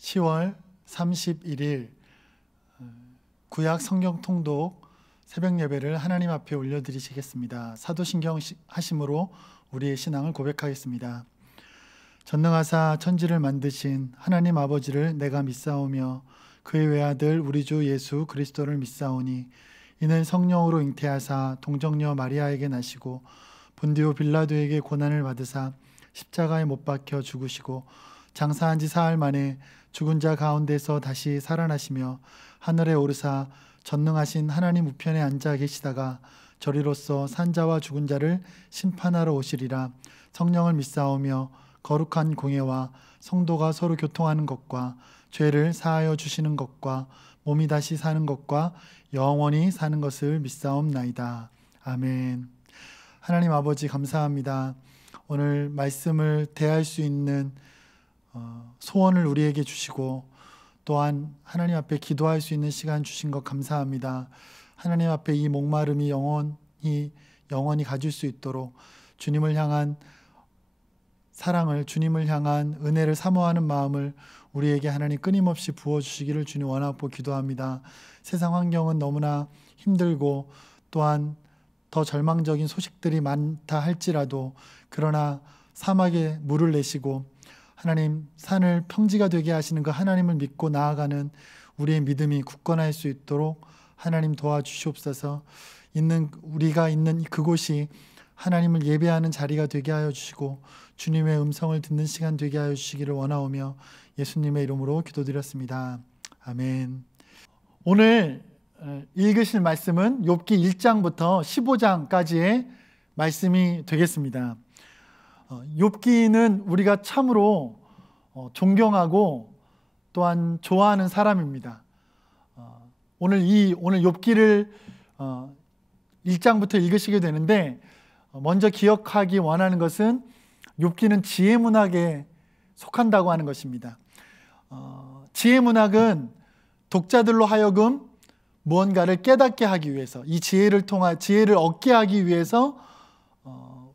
10월 31일 구약 성경 통독 새벽 예배를 하나님 앞에 올려드리시겠습니다. 사도신경 하심으로 우리의 신앙을 고백하겠습니다. 전능하사 천지를 만드신 하나님 아버지를 내가 믿사오며 그의 외아들 우리 주 예수 그리스도를 믿사오니 이는 성령으로 잉태하사 동정녀 마리아에게 나시고 본디오 빌라도에게 고난을 받으사 십자가에 못 박혀 죽으시고 장사한 지 사흘 만에 죽은 자 가운데서 다시 살아나시며 하늘에 오르사 전능하신 하나님 우편에 앉아 계시다가 저리로서 산자와 죽은 자를 심판하러 오시리라. 성령을 믿사오며 거룩한 공예와 성도가 서로 교통하는 것과 죄를 사하여 주시는 것과 몸이 다시 사는 것과 영원히 사는 것을 믿사옵나이다. 아멘. 하나님 아버지 감사합니다. 오늘 말씀을 대할 수 있는 소원을 우리에게 주시고 또한 하나님 앞에 기도할 수 있는 시간 주신 것 감사합니다. 하나님 앞에 이 목마름이 영원히 가질 수 있도록 주님을 향한 사랑을, 주님을 향한 은혜를 사모하는 마음을 우리에게 하나님 끊임없이 부어주시기를 주님 원하고 기도합니다. 세상 환경은 너무나 힘들고 또한 더 절망적인 소식들이 많다 할지라도 그러나 사막에 물을 내시고 하나님 산을 평지가 되게 하시는 그 하나님을 믿고 나아가는 우리의 믿음이 굳건할 수 있도록 하나님 도와주시옵소서. 우리가 있는 그곳이 하나님을 예배하는 자리가 되게 하여 주시고 주님의 음성을 듣는 시간 되게 하여 주시기를 원하오며 예수님의 이름으로 기도드렸습니다. 아멘. 오늘 읽으실 말씀은 욥기 1장부터 15장까지의 말씀이 되겠습니다. 욥기는 우리가 참으로 존경하고 또한 좋아하는 사람입니다. 오늘 욥기를 1장부터 읽으시게 되는데 먼저 기억하기 원하는 것은 욥기는 지혜문학에 속한다고 하는 것입니다. 지혜문학은 독자들로 하여금 무언가를 깨닫게 하기 위해서 이 지혜를 얻게 하기 위해서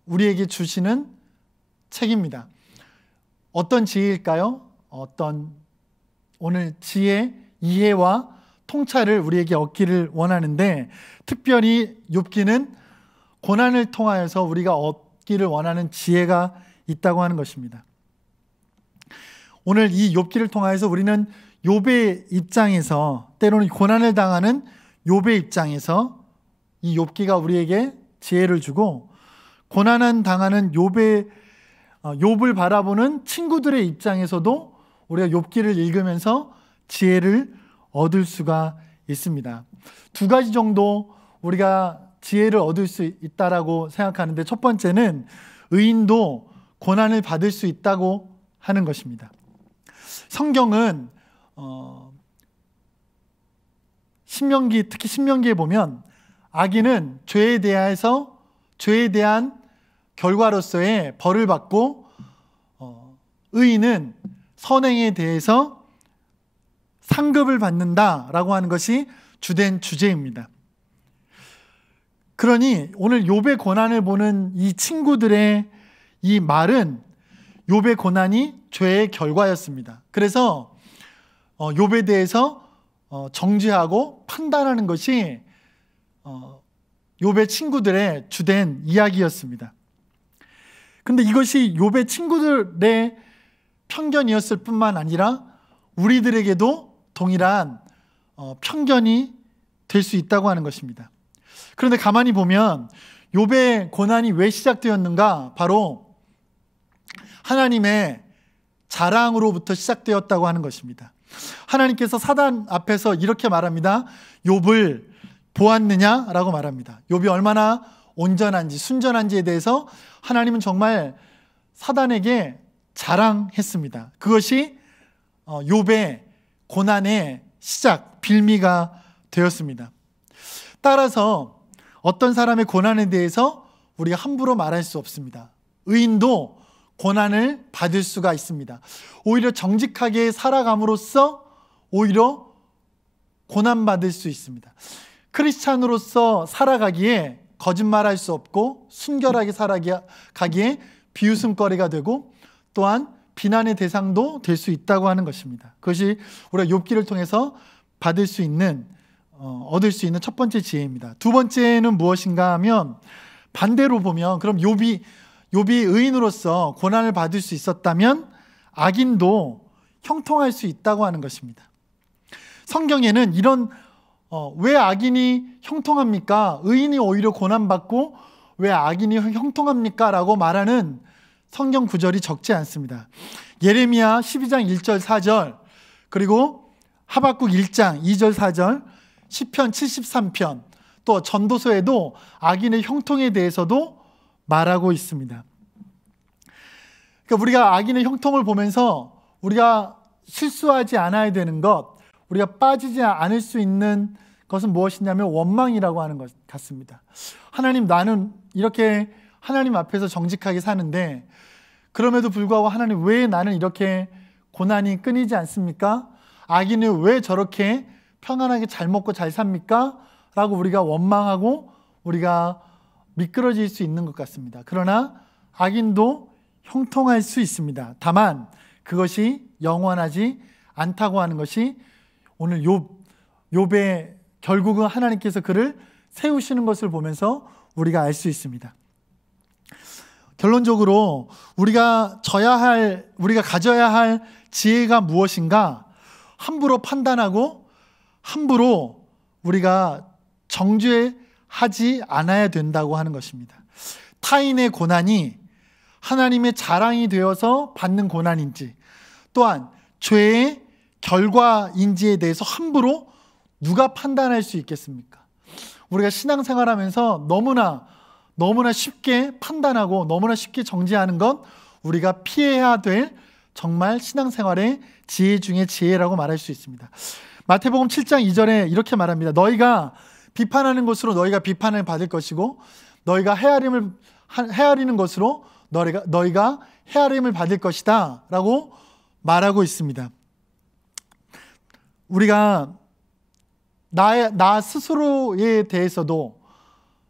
우리에게 주시는 책입니다. 어떤 지혜일까요? 오늘 지혜, 이해와 통찰을 우리에게 얻기를 원하는데 특별히 욥기는 고난을 통하여서 우리가 얻기를 원하는 지혜가 있다고 하는 것입니다. 오늘 이 욥기를 통하여서 우리는 욥의 입장에서 때로는 고난을 당하는 욥의 입장에서 이 욥기가 우리에게 지혜를 주고 고난을 당하는 욥을 바라보는 친구들의 입장에서도 우리가 욥기를 읽으면서 지혜를 얻을 수가 있습니다. 두 가지 정도 우리가 지혜를 얻을 수 있다라고 생각하는데 첫 번째는 의인도 고난을 받을 수 있다고 하는 것입니다. 성경은 특히 신명기에 보면 악인은 죄에 대한 결과로서의 벌을 받고 의인은 선행에 대해서 상급을 받는다라고 하는 것이 주된 주제입니다. 그러니 오늘 욥의 고난을 보는 이 친구들의 이 말은 욥의 고난이 죄의 결과였습니다. 그래서 욥에 대해서 정죄하고 판단하는 것이 욥의 친구들의 주된 이야기였습니다. 근데 이것이 욥의 친구들의 편견이었을 뿐만 아니라 우리들에게도 동일한 편견이 될 수 있다고 하는 것입니다. 그런데 가만히 보면 욥의 고난이 왜 시작되었는가? 바로 하나님의 자랑으로부터 시작되었다고 하는 것입니다. 하나님께서 사단 앞에서 이렇게 말합니다. 욥을 보았느냐라고 말합니다. 욥이 얼마나 온전한지 순전한지에 대해서 하나님은 정말 사단에게 자랑했습니다. 그것이 욥의 고난의 시작, 빌미가 되었습니다. 따라서 어떤 사람의 고난에 대해서 우리가 함부로 말할 수 없습니다. 의인도 고난을 받을 수가 있습니다. 오히려 정직하게 살아감으로써 오히려 고난받을 수 있습니다. 크리스찬으로서 살아가기에 거짓말할 수 없고 순결하게 살아가기에 비웃음거리가 되고 또한 비난의 대상도 될 수 있다고 하는 것입니다. 그것이 우리가 욥기를 통해서 받을 수 있는 얻을 수 있는 첫 번째 지혜입니다. 두 번째는 무엇인가 하면 반대로 보면 그럼 욥이 의인으로서 고난을 받을 수 있었다면 악인도 형통할 수 있다고 하는 것입니다. 성경에는 이런 왜 악인이 형통합니까? 의인이 오히려 고난받고 왜 악인이 형통합니까? 라고 말하는 성경 구절이 적지 않습니다. 예레미야 12장 1절 4절 그리고 하박국 1장 2절 4절 시편 73편 또 전도서에도 악인의 형통에 대해서도 말하고 있습니다. 그러니까 우리가 악인의 형통을 보면서 우리가 실수하지 않아야 되는 것, 우리가 빠지지 않을 수 있는 것은 무엇이냐면 원망이라고 하는 것 같습니다. 하나님, 나는 이렇게 하나님 앞에서 정직하게 사는데 그럼에도 불구하고 하나님, 왜 나는 이렇게 고난이 끊이지 않습니까? 악인은 왜 저렇게 평안하게 잘 먹고 잘 삽니까? 라고 우리가 원망하고 우리가 미끄러질 수 있는 것 같습니다. 그러나 악인도 형통할 수 있습니다. 다만 그것이 영원하지 않다고 하는 것이 오늘 욥의 결국은 하나님께서 그를 세우시는 것을 보면서 우리가 알 수 있습니다. 결론적으로 우리가 가져야 할 지혜가 무엇인가? 함부로 판단하고 함부로 우리가 정죄하지 않아야 된다고 하는 것입니다. 타인의 고난이 하나님의 자랑이 되어서 받는 고난인지 또한 죄의 결과인지에 대해서 함부로 누가 판단할 수 있겠습니까? 우리가 신앙생활하면서 너무나 쉽게 판단하고 너무나 쉽게 정죄하는 것, 우리가 피해야 될 정말 신앙생활의 지혜 중에 지혜라고 말할 수 있습니다. 마태복음 7장 2절에 이렇게 말합니다. 너희가 비판하는 것으로 너희가 비판을 받을 것이고 너희가 헤아리는 것으로 너희가 헤아림을 받을 것이다 라고 말하고 있습니다. 우리가 나 스스로에 대해서도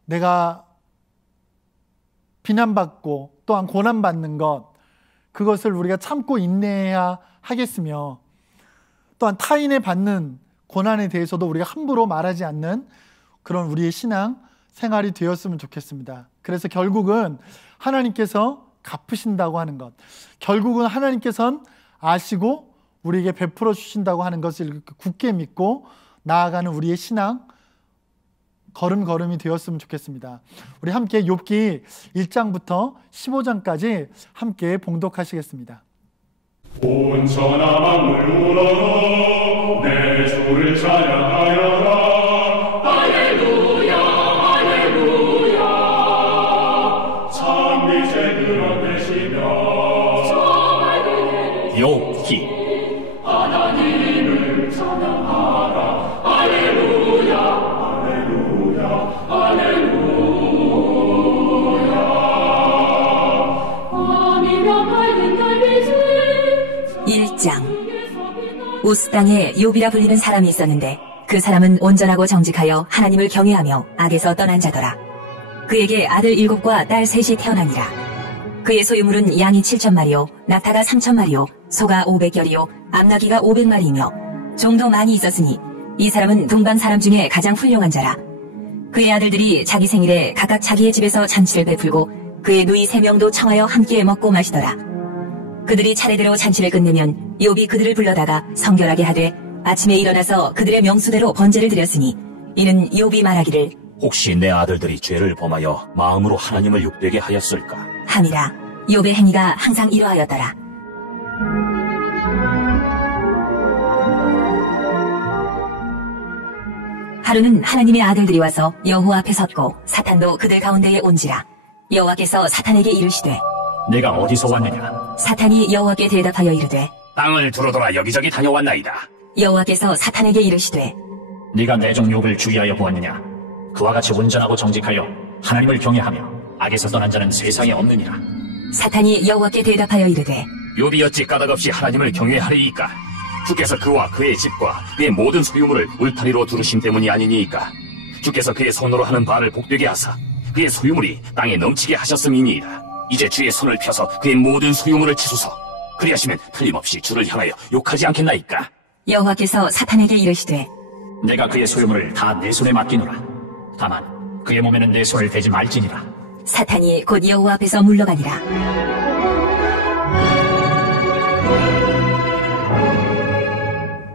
내가 비난받고 또한 고난받는 것, 그것을 우리가 참고 인내해야 하겠으며 또한 타인의 받는 고난에 대해서도 우리가 함부로 말하지 않는 그런 우리의 신앙 생활이 되었으면 좋겠습니다. 그래서 결국은 하나님께서 갚으신다고 하는 것, 결국은 하나님께서는 아시고 우리에게 베풀어 주신다고 하는 것을 굳게 믿고 나아가는 우리의 신앙 걸음걸음이 되었으면 좋겠습니다. 우리 함께 욥기 1장부터 15장까지 함께 봉독하시겠습니다. 온 천하 만물 우러러 내 주를 찬양하여라. 할렐루야 할렐루야. 참 빛의 드러내시며 욥기 하나님을 찬양하라. 할렐루야 할렐루야 할렐루야. 밤이면 밝은 달빛이 1장. 우스 땅에 욥이라 불리는 사람이 있었는데 그 사람은 온전하고 정직하여 하나님을 경외하며 악에서 떠난 자더라. 그에게 아들 7과 딸 3이 태어나니라. 그의 소유물은 양이 7,000마리요 낙타가 3,000마리요 소가 500결이요 암나귀가 500마리이며 종도 많이 있었으니 이 사람은 동방 사람 중에 가장 훌륭한 자라. 그의 아들들이 자기 생일에 각각 자기의 집에서 잔치를 베풀고 그의 누이 3명도 청하여 함께 먹고 마시더라. 그들이 차례대로 잔치를 끝내면 욥이 그들을 불러다가 성결하게 하되 아침에 일어나서 그들의 명수대로 번제를 드렸으니 이는 욥이 말하기를 혹시 내 아들들이 죄를 범하여 마음으로 하나님을 욕되게 하였을까? 함이라. 욥의 행위가 항상 이러하였더라. 하루는 하나님의 아들들이 와서 여호와 앞에 섰고 사탄도 그들 가운데에 온지라. 여호와께서 사탄에게 이르시되 내가 어디서 왔느냐? 사탄이 여호와께 대답하여 이르되 땅을 두루돌아 여기저기 다녀왔나이다. 여호와께서 사탄에게 이르시되 네가 내 종 욥을 주의하여 보았느냐? 그와 같이 온전하고 정직하여 하나님을 경외하며 악에서 떠난 자는 세상에 없느니라. 사탄이 여호와께 대답하여 이르되 욥이 어찌 까닭없이 하나님을 경외하리이까? 주께서 그와 그의 집과 그의 모든 소유물을 울타리로 두르신 때문이 아니니이까? 주께서 그의 손으로 하는 바를 복되게 하사 그의 소유물이 땅에 넘치게 하셨음이니이다. 이제 주의 손을 펴서 그의 모든 소유물을 치소서. 그리하시면 틀림없이 주를 향하여 욕하지 않겠나이까? 여호와께서 사탄에게 이르시되 내가 그의 소유물을 다 내 손에 맡기노라. 다만 그의 몸에는 내 손을 대지 말지니라. 사탄이 곧 여호와 앞에서 물러가니라.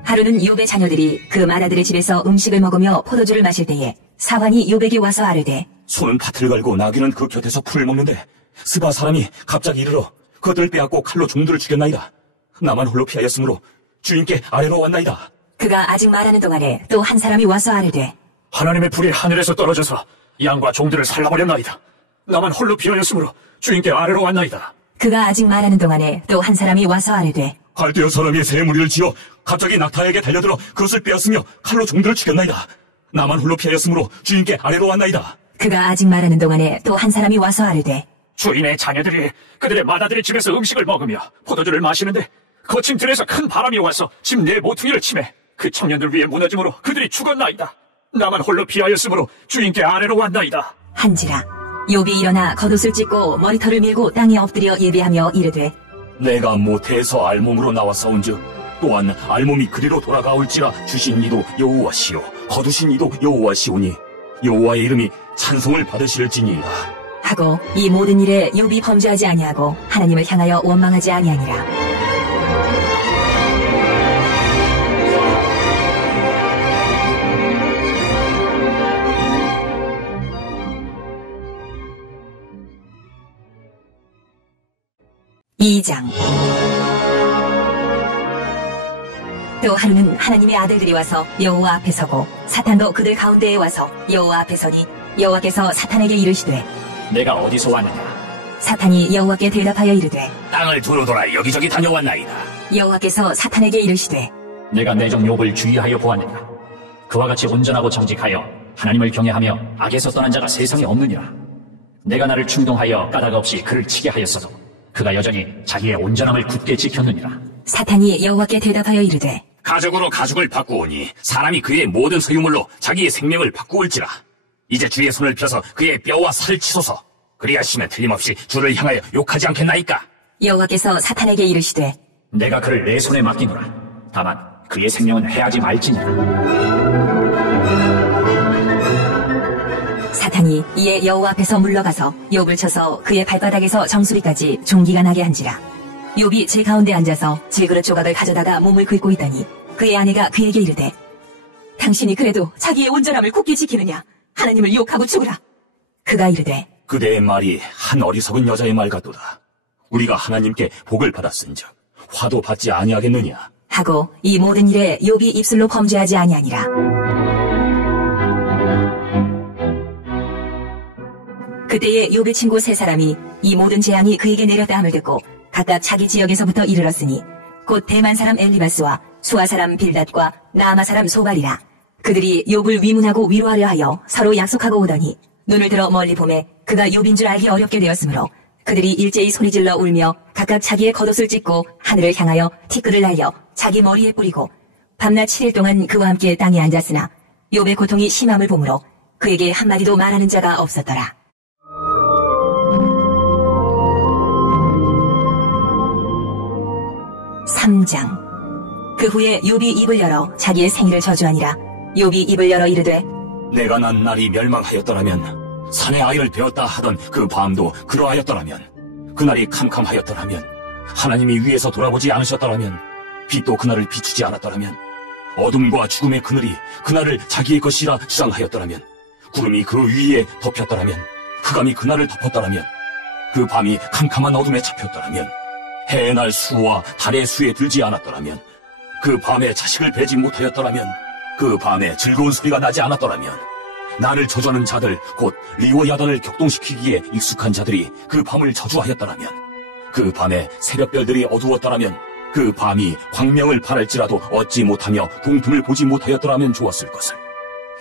하루는 욥의 자녀들이 그 마다들의 집에서 음식을 먹으며 포도주를 마실 때에 사환이 욥에게 와서 아뢰되 소는 밭을 갈고 나귀는 그 곁에서 풀을 먹는데 스바 사람이 갑자기 이르러 그것들을 빼앗고 칼로 종들을 죽였나이다. 나만 홀로 피하였으므로 주인께 아래로 왔나이다. 그가 아직 말하는 동안에 또 한 사람이 와서 아뢰되 하나님의 불이 하늘에서 떨어져서 양과 종들을 살라버렸나이다. 나만 홀로 피하였으므로 주인께 아래로 왔나이다. 그가 아직 말하는 동안에 또 한 사람이 와서 아뢰되 갈대어 사람이 새 무리를 지어 갑자기 낙타에게 달려들어 그것을 빼앗으며 칼로 종들을 죽였나이다. 나만 홀로 피하였으므로 주인께 아래로 왔나이다. 그가 아직 말하는 동안에 또 한 사람이 와서 아뢰되 주인의 자녀들이 그들의 마다들의 집에서 음식을 먹으며 포도주를 마시는데 거친 들에서 큰 바람이 와서 집 내 모퉁이를 치매 그 청년들 위에 무너짐으로 그들이 죽었나이다. 나만 홀로 피하였으므로 주인께 아래로 왔나이다. 한지라 욥이 일어나 겉옷을 찢고 머리털을 밀고 땅에 엎드려 예배하며 이르되 내가 모태에서 알몸으로 나왔사온즉 또한 알몸이 그리로 돌아가올지라 주신 이도 여호와시요 거두신 이도 여호와시오니 여호와의 이름이 찬송을 받으실지니이다. 하고 이 모든 일에 욥이 범죄하지 아니하고 하나님을 향하여 원망하지 아니하니라. 또 하루는 하나님의 아들들이 와서 여호와 앞에 서고 사탄도 그들 가운데에 와서 여호와 앞에 서니 여호와께서 사탄에게 이르시되 내가 어디서 왔느냐? 사탄이 여호와께 대답하여 이르되 땅을 두루 돌아 여기저기 다녀왔나이다. 여호와께서 사탄에게 이르시되 내가 내 종 욥을 주의하여 보았느냐? 그와 같이 온전하고 정직하여 하나님을 경외하며 악에서 떠난 자가 세상에 없느니라. 내가 나를 충동하여 까닭 없이 그를 치게 하였어도 그가 여전히 자기의 온전함을 굳게 지켰느니라. 사탄이 여호와께 대답하여 이르되 가죽으로 가죽을 바꾸오니 사람이 그의 모든 소유물로 자기의 생명을 바꾸올지라. 이제 주의 손을 펴서 그의 뼈와 살을 치소서. 그리하시면 틀림없이 주를 향하여 욕하지 않겠나이까? 여호와께서 사탄에게 이르시되 내가 그를 내 손에 맡기노라. 다만 그의 생명은 해하지 말지니라. 사탄이 이에 여호와 앞에서 물러가서 욥을 쳐서 그의 발바닥에서 정수리까지 종기가 나게 한지라. 욥이 제 가운데 앉아서 질그릇 조각을 가져다가 몸을 긁고 있더니 그의 아내가 그에게 이르되 당신이 그래도 자기의 온전함을 굳게 지키느냐? 하나님을 욕하고 죽으라. 그가 이르되 그대의 말이 한 어리석은 여자의 말 같도다. 우리가 하나님께 복을 받았은즉 화도 받지 아니하겠느냐? 하고 이 모든 일에 욥이 입술로 범죄하지 아니하니라. 그때에 욥의 친구 세 사람이 이 모든 재앙이 그에게 내렸다함을 듣고 각각 자기 지역에서부터 이르렀으니 곧 대만 사람 엘리바스와 수아 사람 빌닷과 나아마 사람 소발이라. 그들이 욥을 위문하고 위로하려 하여 서로 약속하고 오더니 눈을 들어 멀리 보매 그가 욥인 줄 알기 어렵게 되었으므로 그들이 일제히 소리질러 울며 각각 자기의 겉옷을 찢고 하늘을 향하여 티끌을 날려 자기 머리에 뿌리고 밤낮 7일 동안 그와 함께 땅에 앉았으나 욥의 고통이 심함을 보므로 그에게 한마디도 말하는 자가 없었더라. 그 후에 욥이 입을 열어 자기의 생일을 저주하니라. 욥이 입을 열어 이르되 내가 난 날이 멸망하였더라면 산에 아이를 베었다 하던 그 밤도 그러하였더라면 그날이 캄캄하였더라면 하나님이 위에서 돌아보지 않으셨더라면 빛도 그날을 비추지 않았더라면 어둠과 죽음의 그늘이 그날을 자기의 것이라 주장하였더라면 구름이 그 위에 덮였더라면 흑암이 그날을 덮었더라면 그 밤이 캄캄한 어둠에 잡혔더라면 해의 날 수와 달의 수에 들지 않았더라면 그 밤에 자식을 베지 못하였더라면 그 밤에 즐거운 소리가 나지 않았더라면 나를 저주하는 자들 곧 리워야단을 격동시키기에 익숙한 자들이 그 밤을 저주하였더라면 그 밤에 새벽별들이 어두웠더라면 그 밤이 광명을 바랄지라도 얻지 못하며 동틈을 보지 못하였더라면 좋았을 것을.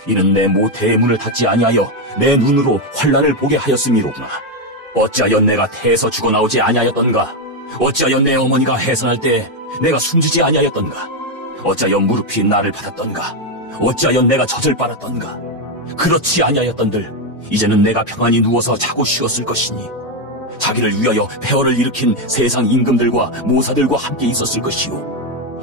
이는 내 모태의 문을 닫지 아니하여 내 눈으로 환난을 보게 하였음이로구나. 어찌하여 내가 태에서 죽어나오지 아니하였던가? 어찌하여 내 어머니가 해산할 때 내가 숨지지 아니하였던가? 어찌하여 무릎이 나를 받았던가? 어찌하여 내가 젖을 빨았던가? 그렇지 아니하였던들 이제는 내가 평안히 누워서 자고 쉬었을 것이니 자기를 위하여 폐허를 일으킨 세상 임금들과 모사들과 함께 있었을 것이요,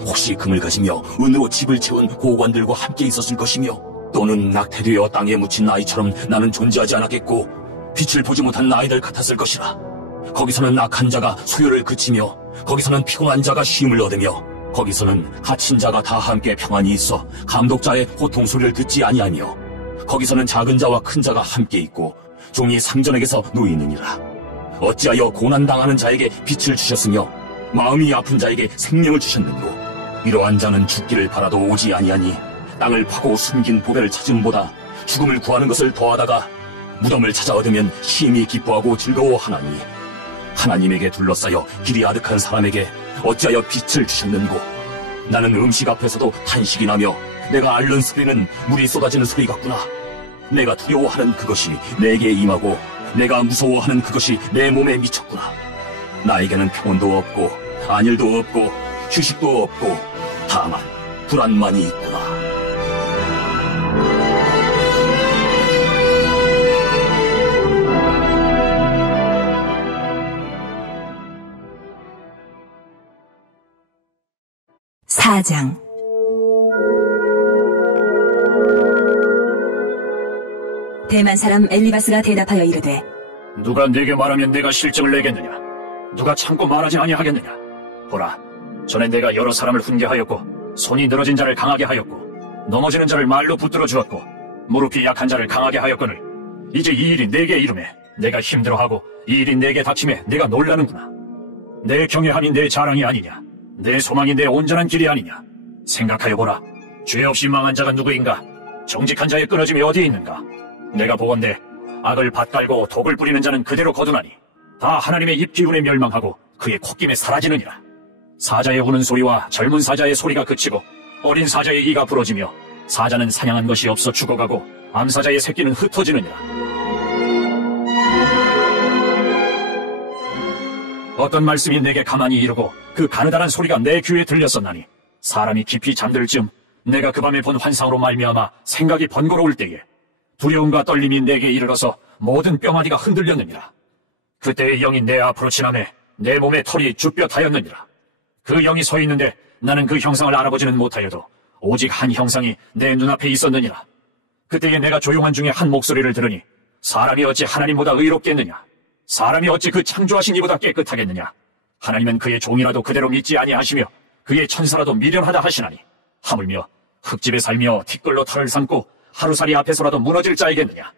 혹시 금을 가지며 은으로 집을 채운 고관들과 함께 있었을 것이며, 또는 낙태되어 땅에 묻힌 나이처럼 나는 존재하지 않았겠고 빛을 보지 못한 나이들 같았을 것이라. 거기서는 악한 자가 소요를 그치며, 거기서는 피곤한 자가 쉼을 얻으며, 거기서는 갇힌 자가 다 함께 평안히 있어 감독자의 호통 소리를 듣지 아니하며, 거기서는 작은 자와 큰 자가 함께 있고 종이 상전에게서 누이느니라. 어찌하여 고난당하는 자에게 빛을 주셨으며 마음이 아픈 자에게 생명을 주셨는고, 이러한 자는 죽기를 바라도 오지 아니하니 땅을 파고 숨긴 보배를 찾음보다 죽음을 구하는 것을 더하다가 무덤을 찾아 얻으면 심히 기뻐하고 즐거워하나니, 하나님에게 둘러싸여 길이 아득한 사람에게 어찌하여 빛을 주셨는고, 나는 음식 앞에서도 탄식이 나며 내가 앓는 소리는 물이 쏟아지는 소리 같구나. 내가 두려워하는 그것이 내게 임하고 내가 무서워하는 그것이 내 몸에 미쳤구나. 나에게는 평온도 없고 안일도 없고 휴식도 없고 다만 불안만이 있구나. 사장. 대만 사람 엘리바스가 대답하여 이르되, 누가 네게 말하면 내가 실증을 내겠느냐? 누가 참고 말하지 아니하겠느냐? 보라, 전에 내가 여러 사람을 훈계하였고 손이 늘어진 자를 강하게 하였고 넘어지는 자를 말로 붙들어 주었고 무릎이 약한 자를 강하게 하였거늘, 이제 이 일이 내게 이름에 내가 힘들어하고 이 일이 내게 닥침에 내가 놀라는구나. 내 경외함이 내 자랑이 아니냐? 내 소망이 내 온전한 길이 아니냐? 생각하여보라. 죄 없이 망한 자가 누구인가? 정직한 자의 끊어짐이 어디에 있는가? 내가 보건대 악을 밭갈고 독을 뿌리는 자는 그대로 거두나니 다 하나님의 입 기운에 멸망하고 그의 콧김에 사라지느니라. 사자의 우는 소리와 젊은 사자의 소리가 그치고 어린 사자의 이가 부러지며 사자는 사냥한 것이 없어 죽어가고 암사자의 새끼는 흩어지느니라. 어떤 말씀이 내게 가만히 이르고 그 가느다란 소리가 내 귀에 들렸었나니, 사람이 깊이 잠들 즈음 내가 그 밤에 본 환상으로 말미암아 생각이 번거로울 때에 두려움과 떨림이 내게 이르러서 모든 뼈마디가 흔들렸느니라. 그때의 영이 내 앞으로 지나매 내 몸의 털이 쭈뼛하였느니라. 그 영이 서 있는데 나는 그 형상을 알아보지는 못하여도 오직 한 형상이 내 눈앞에 있었느니라. 그때에 내가 조용한 중에 한 목소리를 들으니, 사람이 어찌 하나님보다 의롭겠느냐? 사람이 어찌 그 창조하신 이보다 깨끗하겠느냐? 하나님은 그의 종이라도 그대로 믿지 아니하시며 그의 천사라도 미련하다 하시나니, 하물며 흙집에 살며 티끌로 털을 삼고 하루살이 앞에서라도 무너질 자이겠느냐?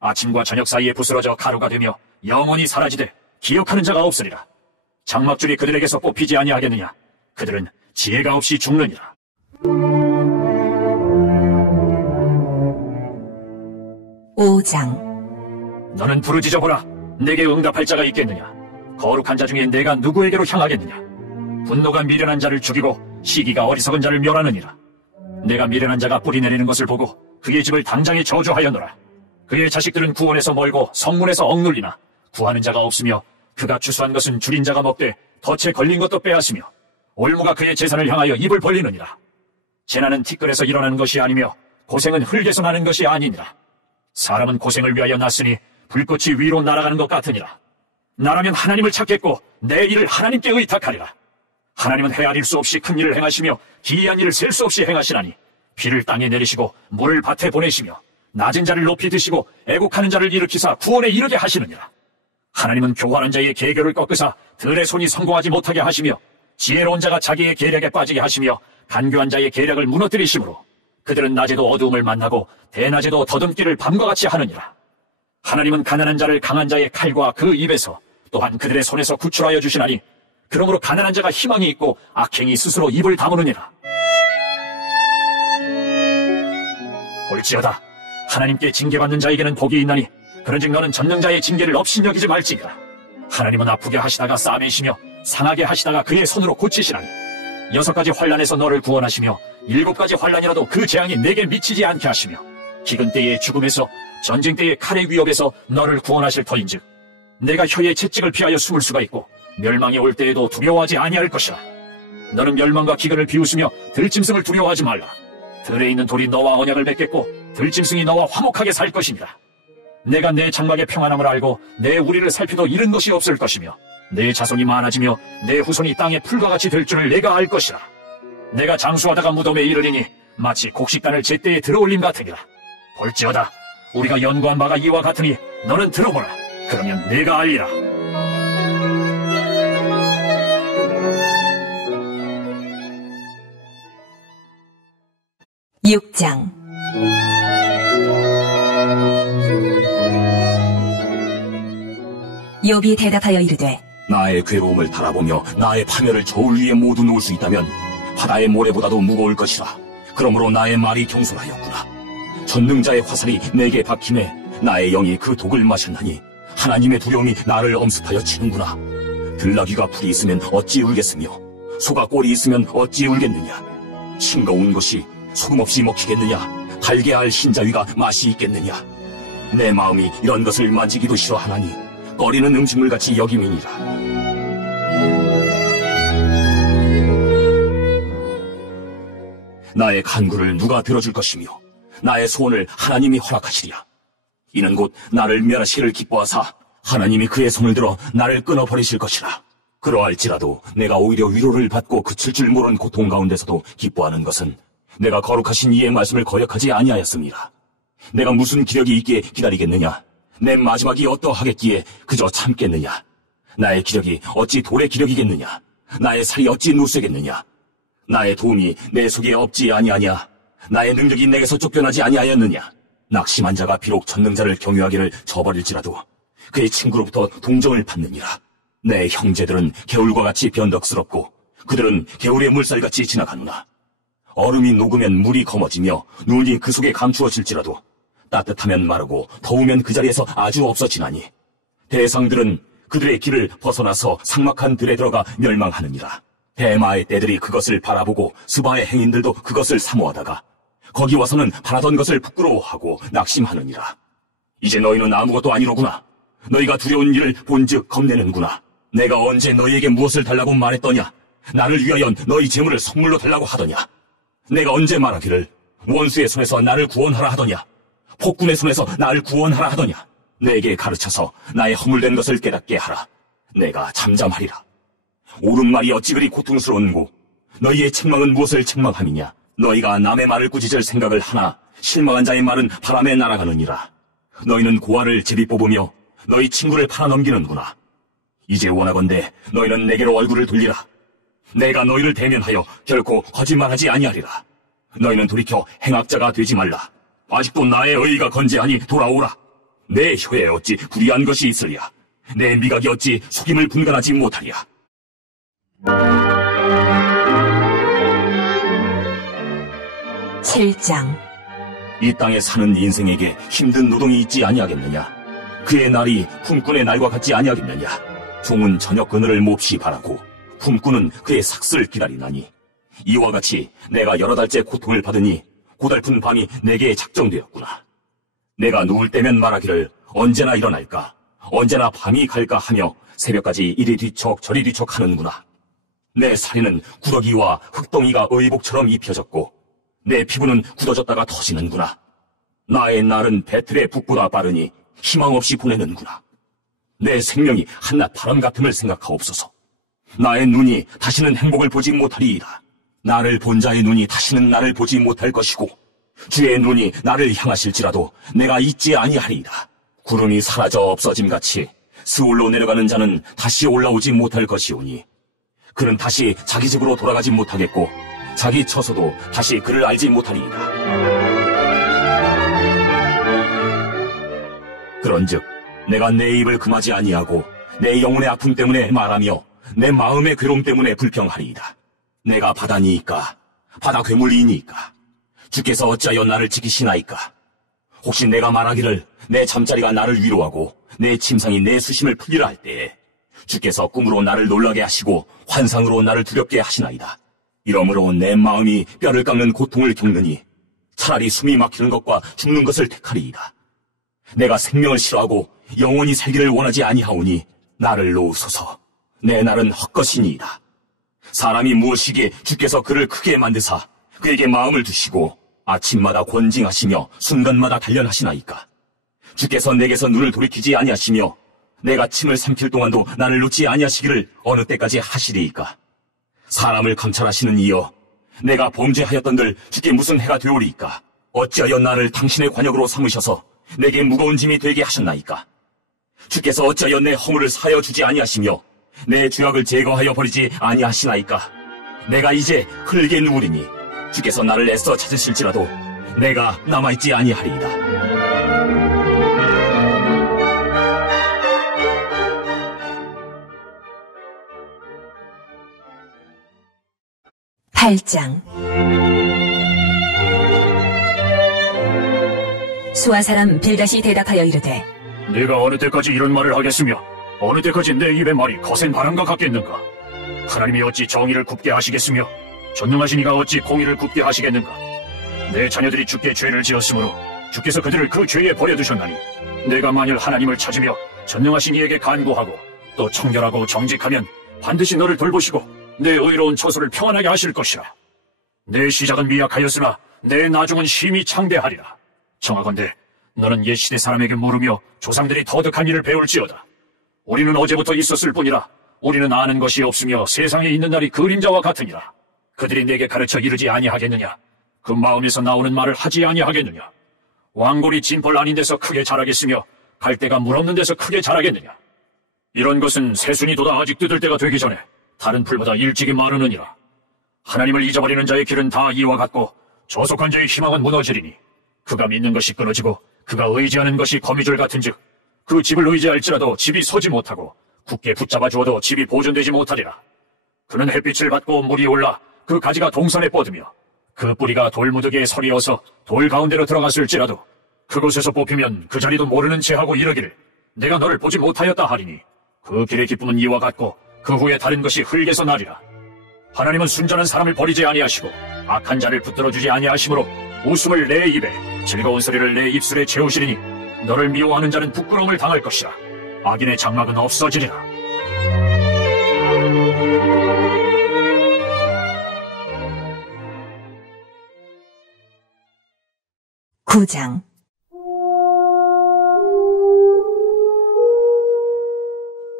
아침과 저녁 사이에 부스러져 가루가 되며 영원히 사라지되 기억하는 자가 없으리라. 장막줄이 그들에게서 뽑히지 아니하겠느냐? 그들은 지혜가 없이 죽느니라. 오장. 너는 부르짖어보라. 내게 응답할 자가 있겠느냐? 거룩한 자 중에 내가 누구에게로 향하겠느냐? 분노가 미련한 자를 죽이고 시기가 어리석은 자를 멸하느니라. 내가 미련한 자가 뿌리 내리는 것을 보고 그의 집을 당장에 저주하였노라. 그의 자식들은 구원에서 멀고 성문에서 억눌리나 구하는 자가 없으며, 그가 추수한 것은 줄인 자가 먹되 덫에 걸린 것도 빼앗으며 올무가 그의 재산을 향하여 입을 벌리느니라. 재난은 티끌에서 일어나는 것이 아니며 고생은 흙에서 나는 것이 아니니라. 사람은 고생을 위하여 났으니 불꽃이 위로 날아가는 것 같으니라. 나라면 하나님을 찾겠고 내 일을 하나님께 의탁하리라. 하나님은 헤아릴 수 없이 큰 일을 행하시며 기이한 일을 셀 수 없이 행하시나니, 비를 땅에 내리시고 물을 밭에 보내시며 낮은 자를 높이 드시고 애곡하는 자를 일으키사 구원에 이르게 하시느니라. 하나님은 교활한 자의 계교를 꺾으사 들의 손이 성공하지 못하게 하시며 지혜로운 자가 자기의 계략에 빠지게 하시며 간교한 자의 계략을 무너뜨리심으로 그들은 낮에도 어두움을 만나고 대낮에도 더듬기를 밤과 같이 하느니라. 하나님은 가난한 자를 강한 자의 칼과 그 입에서 또한 그들의 손에서 구출하여 주시나니, 그러므로 가난한 자가 희망이 있고 악행이 스스로 입을 다무느니라. 볼지어다, 하나님께 징계받는 자에게는 복이 있나니 그런즉 너는 전능자의 징계를 업신여기지 말지니라. 하나님은 아프게 하시다가 싸매시며 상하게 하시다가 그의 손으로 고치시나니, 6가지 환난에서 너를 구원하시며 7가지 환난이라도 그 재앙이 내게 미치지 않게 하시며 기근 때의 죽음에서 전쟁 때의 칼의 위협에서 너를 구원하실 터인즉, 내가 혀의 채찍을 피하여 숨을 수가 있고 멸망이 올 때에도 두려워하지 아니할 것이라. 너는 멸망과 기근을 비웃으며 들짐승을 두려워하지 말라. 들에 있는 돌이 너와 언약을 맺겠고 들짐승이 너와 화목하게 살 것이니라. 내가 내 장막의 평안함을 알고 내 우리를 살피도 잃은 것이 없을 것이며 내 자손이 많아지며 내 후손이 땅의 풀과 같이 될 줄을 내가 알 것이라. 내가 장수하다가 무덤에 이르리니 마치 곡식단을 제때에 들어올림 같으니라. 볼지어다 우리가 연구한 바가 이와 같으니 너는 들어보라. 그러면 내가 알리라. (6장) 욥이 대답하여 이르되 나의 괴로움을 달아보며 나의 파멸을 저울 위에 모두 놓을 수 있다면 바다의 모래보다도 무거울 것이라. 그러므로 나의 말이 경솔하였구나. 전능자의 화살이 내게 박히매 나의 영이 그 독을 마셨나니 하나님의 두려움이 나를 엄습하여 치는구나. 들나귀가 풀이 있으면 어찌 울겠으며 소가 꼴이 있으면 어찌 울겠느냐. 싱거운 것이 소금 없이 먹히겠느냐. 달게 할 흰자위가 맛이 있겠느냐. 내 마음이 이런 것을 만지기도 싫어하나니 꺼리는 음식물같이 여김이니라. 나의 간구를 누가 들어줄 것이며 나의 소원을 하나님이 허락하시리야. 이는 곧 나를 멸하시기를 기뻐하사 하나님이 그의 손을 들어 나를 끊어버리실 것이라. 그러할지라도 내가 오히려 위로를 받고 그칠 줄 모르는 고통 가운데서도 기뻐하는 것은 내가 거룩하신 이의 말씀을 거역하지 아니하였습니다. 내가 무슨 기력이 있기에 기다리겠느냐. 내 마지막이 어떠하겠기에 그저 참겠느냐. 나의 기력이 어찌 돌의 기력이겠느냐. 나의 살이 어찌 노쇠겠느냐. 나의 도움이 내 속에 없지 아니하냐. 나의 능력이 내게서 쫓겨나지 아니하였느냐. 낙심한 자가 비록 전능자를 경유하기를 저버릴지라도 그의 친구로부터 동정을 받느니라. 내 형제들은 개울과 같이 변덕스럽고 그들은 개울의 물살같이 지나가누나. 얼음이 녹으면 물이 검어지며 눈이 그 속에 감추어질지라도 따뜻하면 마르고 더우면 그 자리에서 아주 없어지나니 대상들은 그들의 길을 벗어나서 삭막한 들에 들어가 멸망하느니라. 대마의 떼들이 그것을 바라보고 스바의 행인들도 그것을 사모하다가 거기 와서는 바라던 것을 부끄러워하고 낙심하느니라. 이제 너희는 아무것도 아니로구나. 너희가 두려운 일을 본즉 겁내는구나. 내가 언제 너희에게 무엇을 달라고 말했더냐. 나를 위하여 너희 재물을 선물로 달라고 하더냐. 내가 언제 말하기를 원수의 손에서 나를 구원하라 하더냐. 폭군의 손에서 나를 구원하라 하더냐. 내게 가르쳐서 나의 허물된 것을 깨닫게 하라. 내가 잠잠하리라. 옳은 말이 어찌 그리 고통스러운고 너희의 책망은 무엇을 책망함이냐. 너희가 남의 말을 꾸짖을 생각을 하나 실망한 자의 말은 바람에 날아가느니라. 너희는 고아를 제비 뽑으며 너희 친구를 팔아넘기는구나. 이제 원하건대 너희는 내게로 얼굴을 돌리라. 내가 너희를 대면하여 결코 거짓말하지 아니하리라. 너희는 돌이켜 행악자가 되지 말라. 아직도 나의 의의가 건재하니 돌아오라. 내 혀에 어찌 불의한 것이 있으랴. 내 미각이 어찌 속임을 분간하지 못하랴. (7장) 이 땅에 사는 인생에게 힘든 노동이 있지 아니하겠느냐. 그의 날이 품꾼의 날과 같지 아니하겠느냐. 종은 저녁 그늘을 몹시 바라고 품꾼은 그의 삭슬을 기다리나니 이와 같이 내가 여러 달째 고통을 받으니 고달픈 밤이 내게 작정되었구나. 내가 누울 때면 말하기를 언제나 일어날까, 언제나 밤이 갈까 하며 새벽까지 이리 뒤척 저리 뒤척 하는구나. 내 살에는 구더기와 흙덩이가 의복처럼 입혀졌고 내 피부는 굳어졌다가 터지는구나. 나의 날은 배틀의 북보다 빠르니 희망 없이 보내는구나. 내 생명이 한낱 바람 같음을 생각하옵소서. 나의 눈이 다시는 행복을 보지 못하리이다. 나를 본 자의 눈이 다시는 나를 보지 못할 것이고 주의 눈이 나를 향하실지라도 내가 잊지 아니하리이다. 구름이 사라져 없어짐같이 스올로 내려가는 자는 다시 올라오지 못할 것이오니 그는 다시 자기 집으로 돌아가지 못하겠고 자기 처소도 다시 그를 알지 못하리이다. 그런즉 내가 내 입을 금하지 아니하고 내 영혼의 아픔 때문에 말하며 내 마음의 괴로움 때문에 불평하리이다. 내가 바다니이까 바다 괴물이니이까 주께서 어찌하여 나를 지키시나이까. 혹시 내가 말하기를 내 잠자리가 나를 위로하고 내 침상이 내 수심을 풀리라 할 때에 주께서 꿈으로 나를 놀라게 하시고 환상으로 나를 두렵게 하시나이다. 이러므로 내 마음이 뼈를 깎는 고통을 겪느니 차라리 숨이 막히는 것과 죽는 것을 택하리이다. 내가 생명을 싫어하고 영원히 살기를 원하지 아니하오니 나를 놓으소서. 내 날은 헛것이니이다. 사람이 무엇이기에 주께서 그를 크게 만드사 그에게 마음을 두시고 아침마다 권징하시며 순간마다 단련하시나이까. 주께서 내게서 눈을 돌이키지 아니하시며 내가 침을 삼킬 동안도 나를 놓지 아니하시기를 어느 때까지 하시리이까? 사람을 감찰하시는 이여, 내가 범죄하였던들 주께 무슨 해가 되오리이까? 어찌하여 나를 당신의 관역으로 삼으셔서 내게 무거운 짐이 되게 하셨나이까? 주께서 어찌하여 내 허물을 사하여 주지 아니하시며 내 죄악을 제거하여 버리지 아니하시나이까? 내가 이제 흙에 누우리니 주께서 나를 애써 찾으실지라도 내가 남아있지 아니하리이다. 8장. 수아 사람 빌닷이 대답하여 이르되, 네가 어느 때까지 이런 말을 하겠으며 어느 때까지 내 입의 말이 거센 바람과 같겠는가? 하나님이 어찌 정의를 굽게 하시겠으며 전능하신 이가 어찌 공의를 굽게 하시겠는가? 내 자녀들이 주께 죄를 지었으므로 주께서 그들을 그 죄에 버려두셨나니 내가 만일 하나님을 찾으며 전능하신 이에게 간구하고 또 청결하고 정직하면 반드시 너를 돌보시고 내 의로운 처소를 평안하게 하실 것이라. 내 시작은 미약하였으나 내 나중은 심히 창대하리라. 청하건대 너는 옛 시대 사람에게 물으며 조상들이 터득한 일을 배울지어다. 우리는 어제부터 있었을 뿐이라 우리는 아는 것이 없으며 세상에 있는 날이 그림자와 같으니라. 그들이 내게 가르쳐 이르지 아니하겠느냐? 그 마음에서 나오는 말을 하지 아니하겠느냐? 왕골이 진벌 아닌 데서 크게 자라겠으며 갈대가 물 없는 데서 크게 자라겠느냐? 이런 것은 새순이 돋아 아직 뜯을 때가 되기 전에 다른 풀보다 일찍이 마르느니라. 하나님을 잊어버리는 자의 길은 다 이와 같고 저속한 자의 희망은 무너지리니 그가 믿는 것이 끊어지고 그가 의지하는 것이 거미줄 같은즉 그 집을 의지할지라도 집이 서지 못하고 굳게 붙잡아 주어도 집이 보존되지 못하리라. 그는 햇빛을 받고 물이 올라 그 가지가 동산에 뻗으며 그 뿌리가 돌무더기에 서리어서 돌 가운데로 들어갔을지라도 그곳에서 뽑히면 그 자리도 모르는 채 하고 이르기를 내가 너를 보지 못하였다 하리니 그 길의 기쁨은 이와 같고 그 후에 다른 것이 흙에서 나리라. 하나님은 순전한 사람을 버리지 아니하시고 악한 자를 붙들어주지 아니하시므로 웃음을 내 입에 즐거운 소리를 내 입술에 채우시리니 너를 미워하는 자는 부끄러움을 당할 것이라. 악인의 장막은 없어지리라. (9장)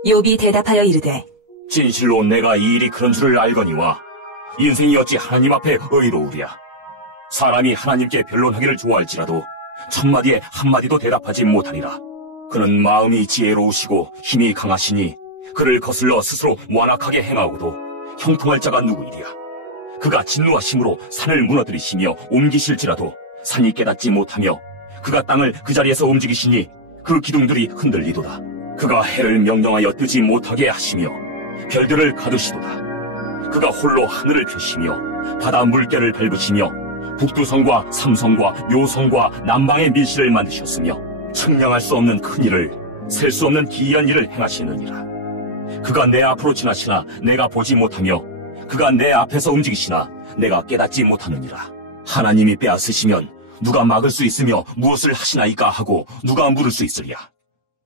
욥이 대답하여 이르되, 진실로 내가 이 일이 그런 줄을 알거니와 인생이 어찌 하나님 앞에 의로우랴. 사람이 하나님께 변론하기를 좋아할지라도 첫마디에 한마디도 대답하지 못하리라. 그는 마음이 지혜로우시고 힘이 강하시니 그를 거슬러 스스로 완악하게 행하고도 형통할 자가 누구이랴. 그가 진노하심으로 산을 무너뜨리시며 옮기실지라도 산이 깨닫지 못하며 그가 땅을 그 자리에서 움직이시니 그 기둥들이 흔들리도다. 그가 해를 명령하여 뜨지 못하게 하시며 별들을 가두시도다. 그가 홀로 하늘을 펴시며 바다 물결을 밟으시며 북두성과 삼성과 묘성과 남방의 밀실을 만드셨으며 측량할 수 없는 큰 일을 셀 수 없는 기이한 일을 행하시느니라. 그가 내 앞으로 지나시나 내가 보지 못하며 그가 내 앞에서 움직이시나 내가 깨닫지 못하느니라. 하나님이 빼앗으시면 누가 막을 수 있으며 무엇을 하시나이까 하고 누가 물을 수 있으랴.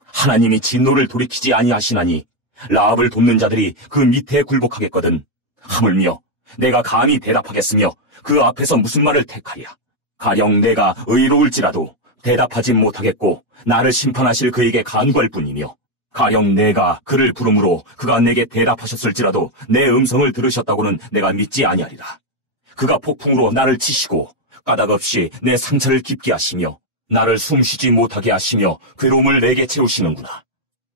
하나님이 진노를 돌이키지 아니하시나니 라합을 돕는 자들이 그 밑에 굴복하겠거든. 하물며 내가 감히 대답하겠으며 그 앞에서 무슨 말을 택하랴. 가령 내가 의로울지라도 대답하지 못하겠고 나를 심판하실 그에게 간구할 뿐이며 가령 내가 그를 부름으로 그가 내게 대답하셨을지라도 내 음성을 들으셨다고는 내가 믿지 아니하리라. 그가 폭풍으로 나를 치시고 까닭없이 내 상처를 깊게 하시며 나를 숨쉬지 못하게 하시며 괴로움을 내게 채우시는구나.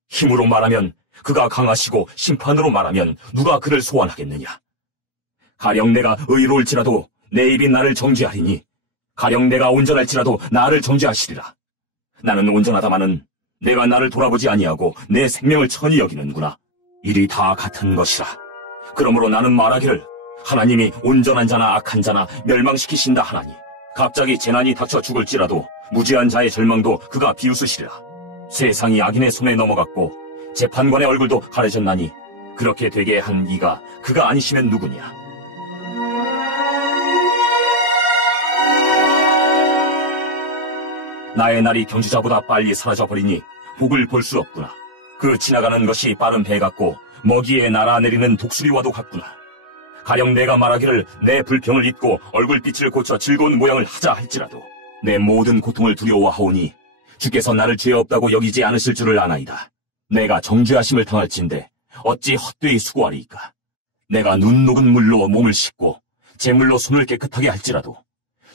힘으로 말하면 그가 강하시고 심판으로 말하면 누가 그를 소환하겠느냐. 가령 내가 의로울지라도 내 입이 나를 정죄하리니 가령 내가 온전할지라도 나를 정죄하시리라. 나는 온전하다마는 내가 나를 돌아보지 아니하고 내 생명을 천히 여기는구나. 일이 다 같은 것이라. 그러므로 나는 말하기를 하나님이 온전한 자나 악한 자나 멸망시키신다 하나니 갑자기 재난이 닥쳐 죽을지라도 무죄한 자의 절망도 그가 비웃으시리라. 세상이 악인의 손에 넘어갔고 재판관의 얼굴도 가려졌나니 그렇게 되게 한 이가 그가 아니시면 누구냐. 나의 날이 경주자보다 빨리 사라져버리니 복을 볼 수 없구나. 그 지나가는 것이 빠른 배 같고 먹이에 날아내리는 독수리와도 같구나. 가령 내가 말하기를 내 불평을 잊고 얼굴빛을 고쳐 즐거운 모양을 하자 할지라도 내 모든 고통을 두려워하오니 주께서 나를 죄 없다고 여기지 않으실 줄을 아나이다. 내가 정죄하심을 당할진대 어찌 헛되이 수고하리이까. 내가 눈 녹은 물로 몸을 씻고 제물로 손을 깨끗하게 할지라도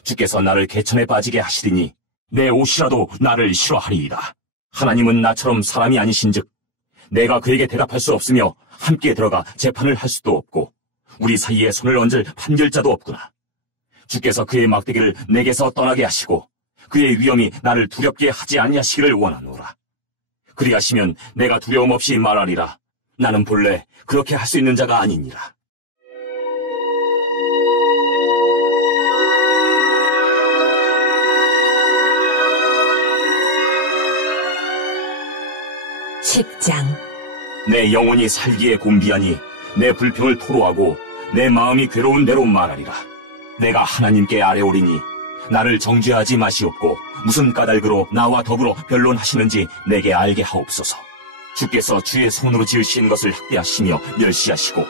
주께서 나를 개천에 빠지게 하시리니 내 옷이라도 나를 싫어하리이다. 하나님은 나처럼 사람이 아니신즉 내가 그에게 대답할 수 없으며 함께 들어가 재판을 할 수도 없고 우리 사이에 손을 얹을 판결자도 없구나. 주께서 그의 막대기를 내게서 떠나게 하시고 그의 위엄이 나를 두렵게 하지 아니하시기를 원하노라. 그리하시면 내가 두려움 없이 말하리라. 나는 본래 그렇게 할 수 있는 자가 아니니라. 내 영혼이 살기에 곤비하니 내 불평을 토로하고 내 마음이 괴로운 대로 말하리라. 내가 하나님께 아뢰오리니 나를 정죄하지 마시옵고 무슨 까닭으로 나와 더불어 변론하시는지 내게 알게 하옵소서. 주께서 주의 손으로 지으신 것을 학대하시며 멸시하시고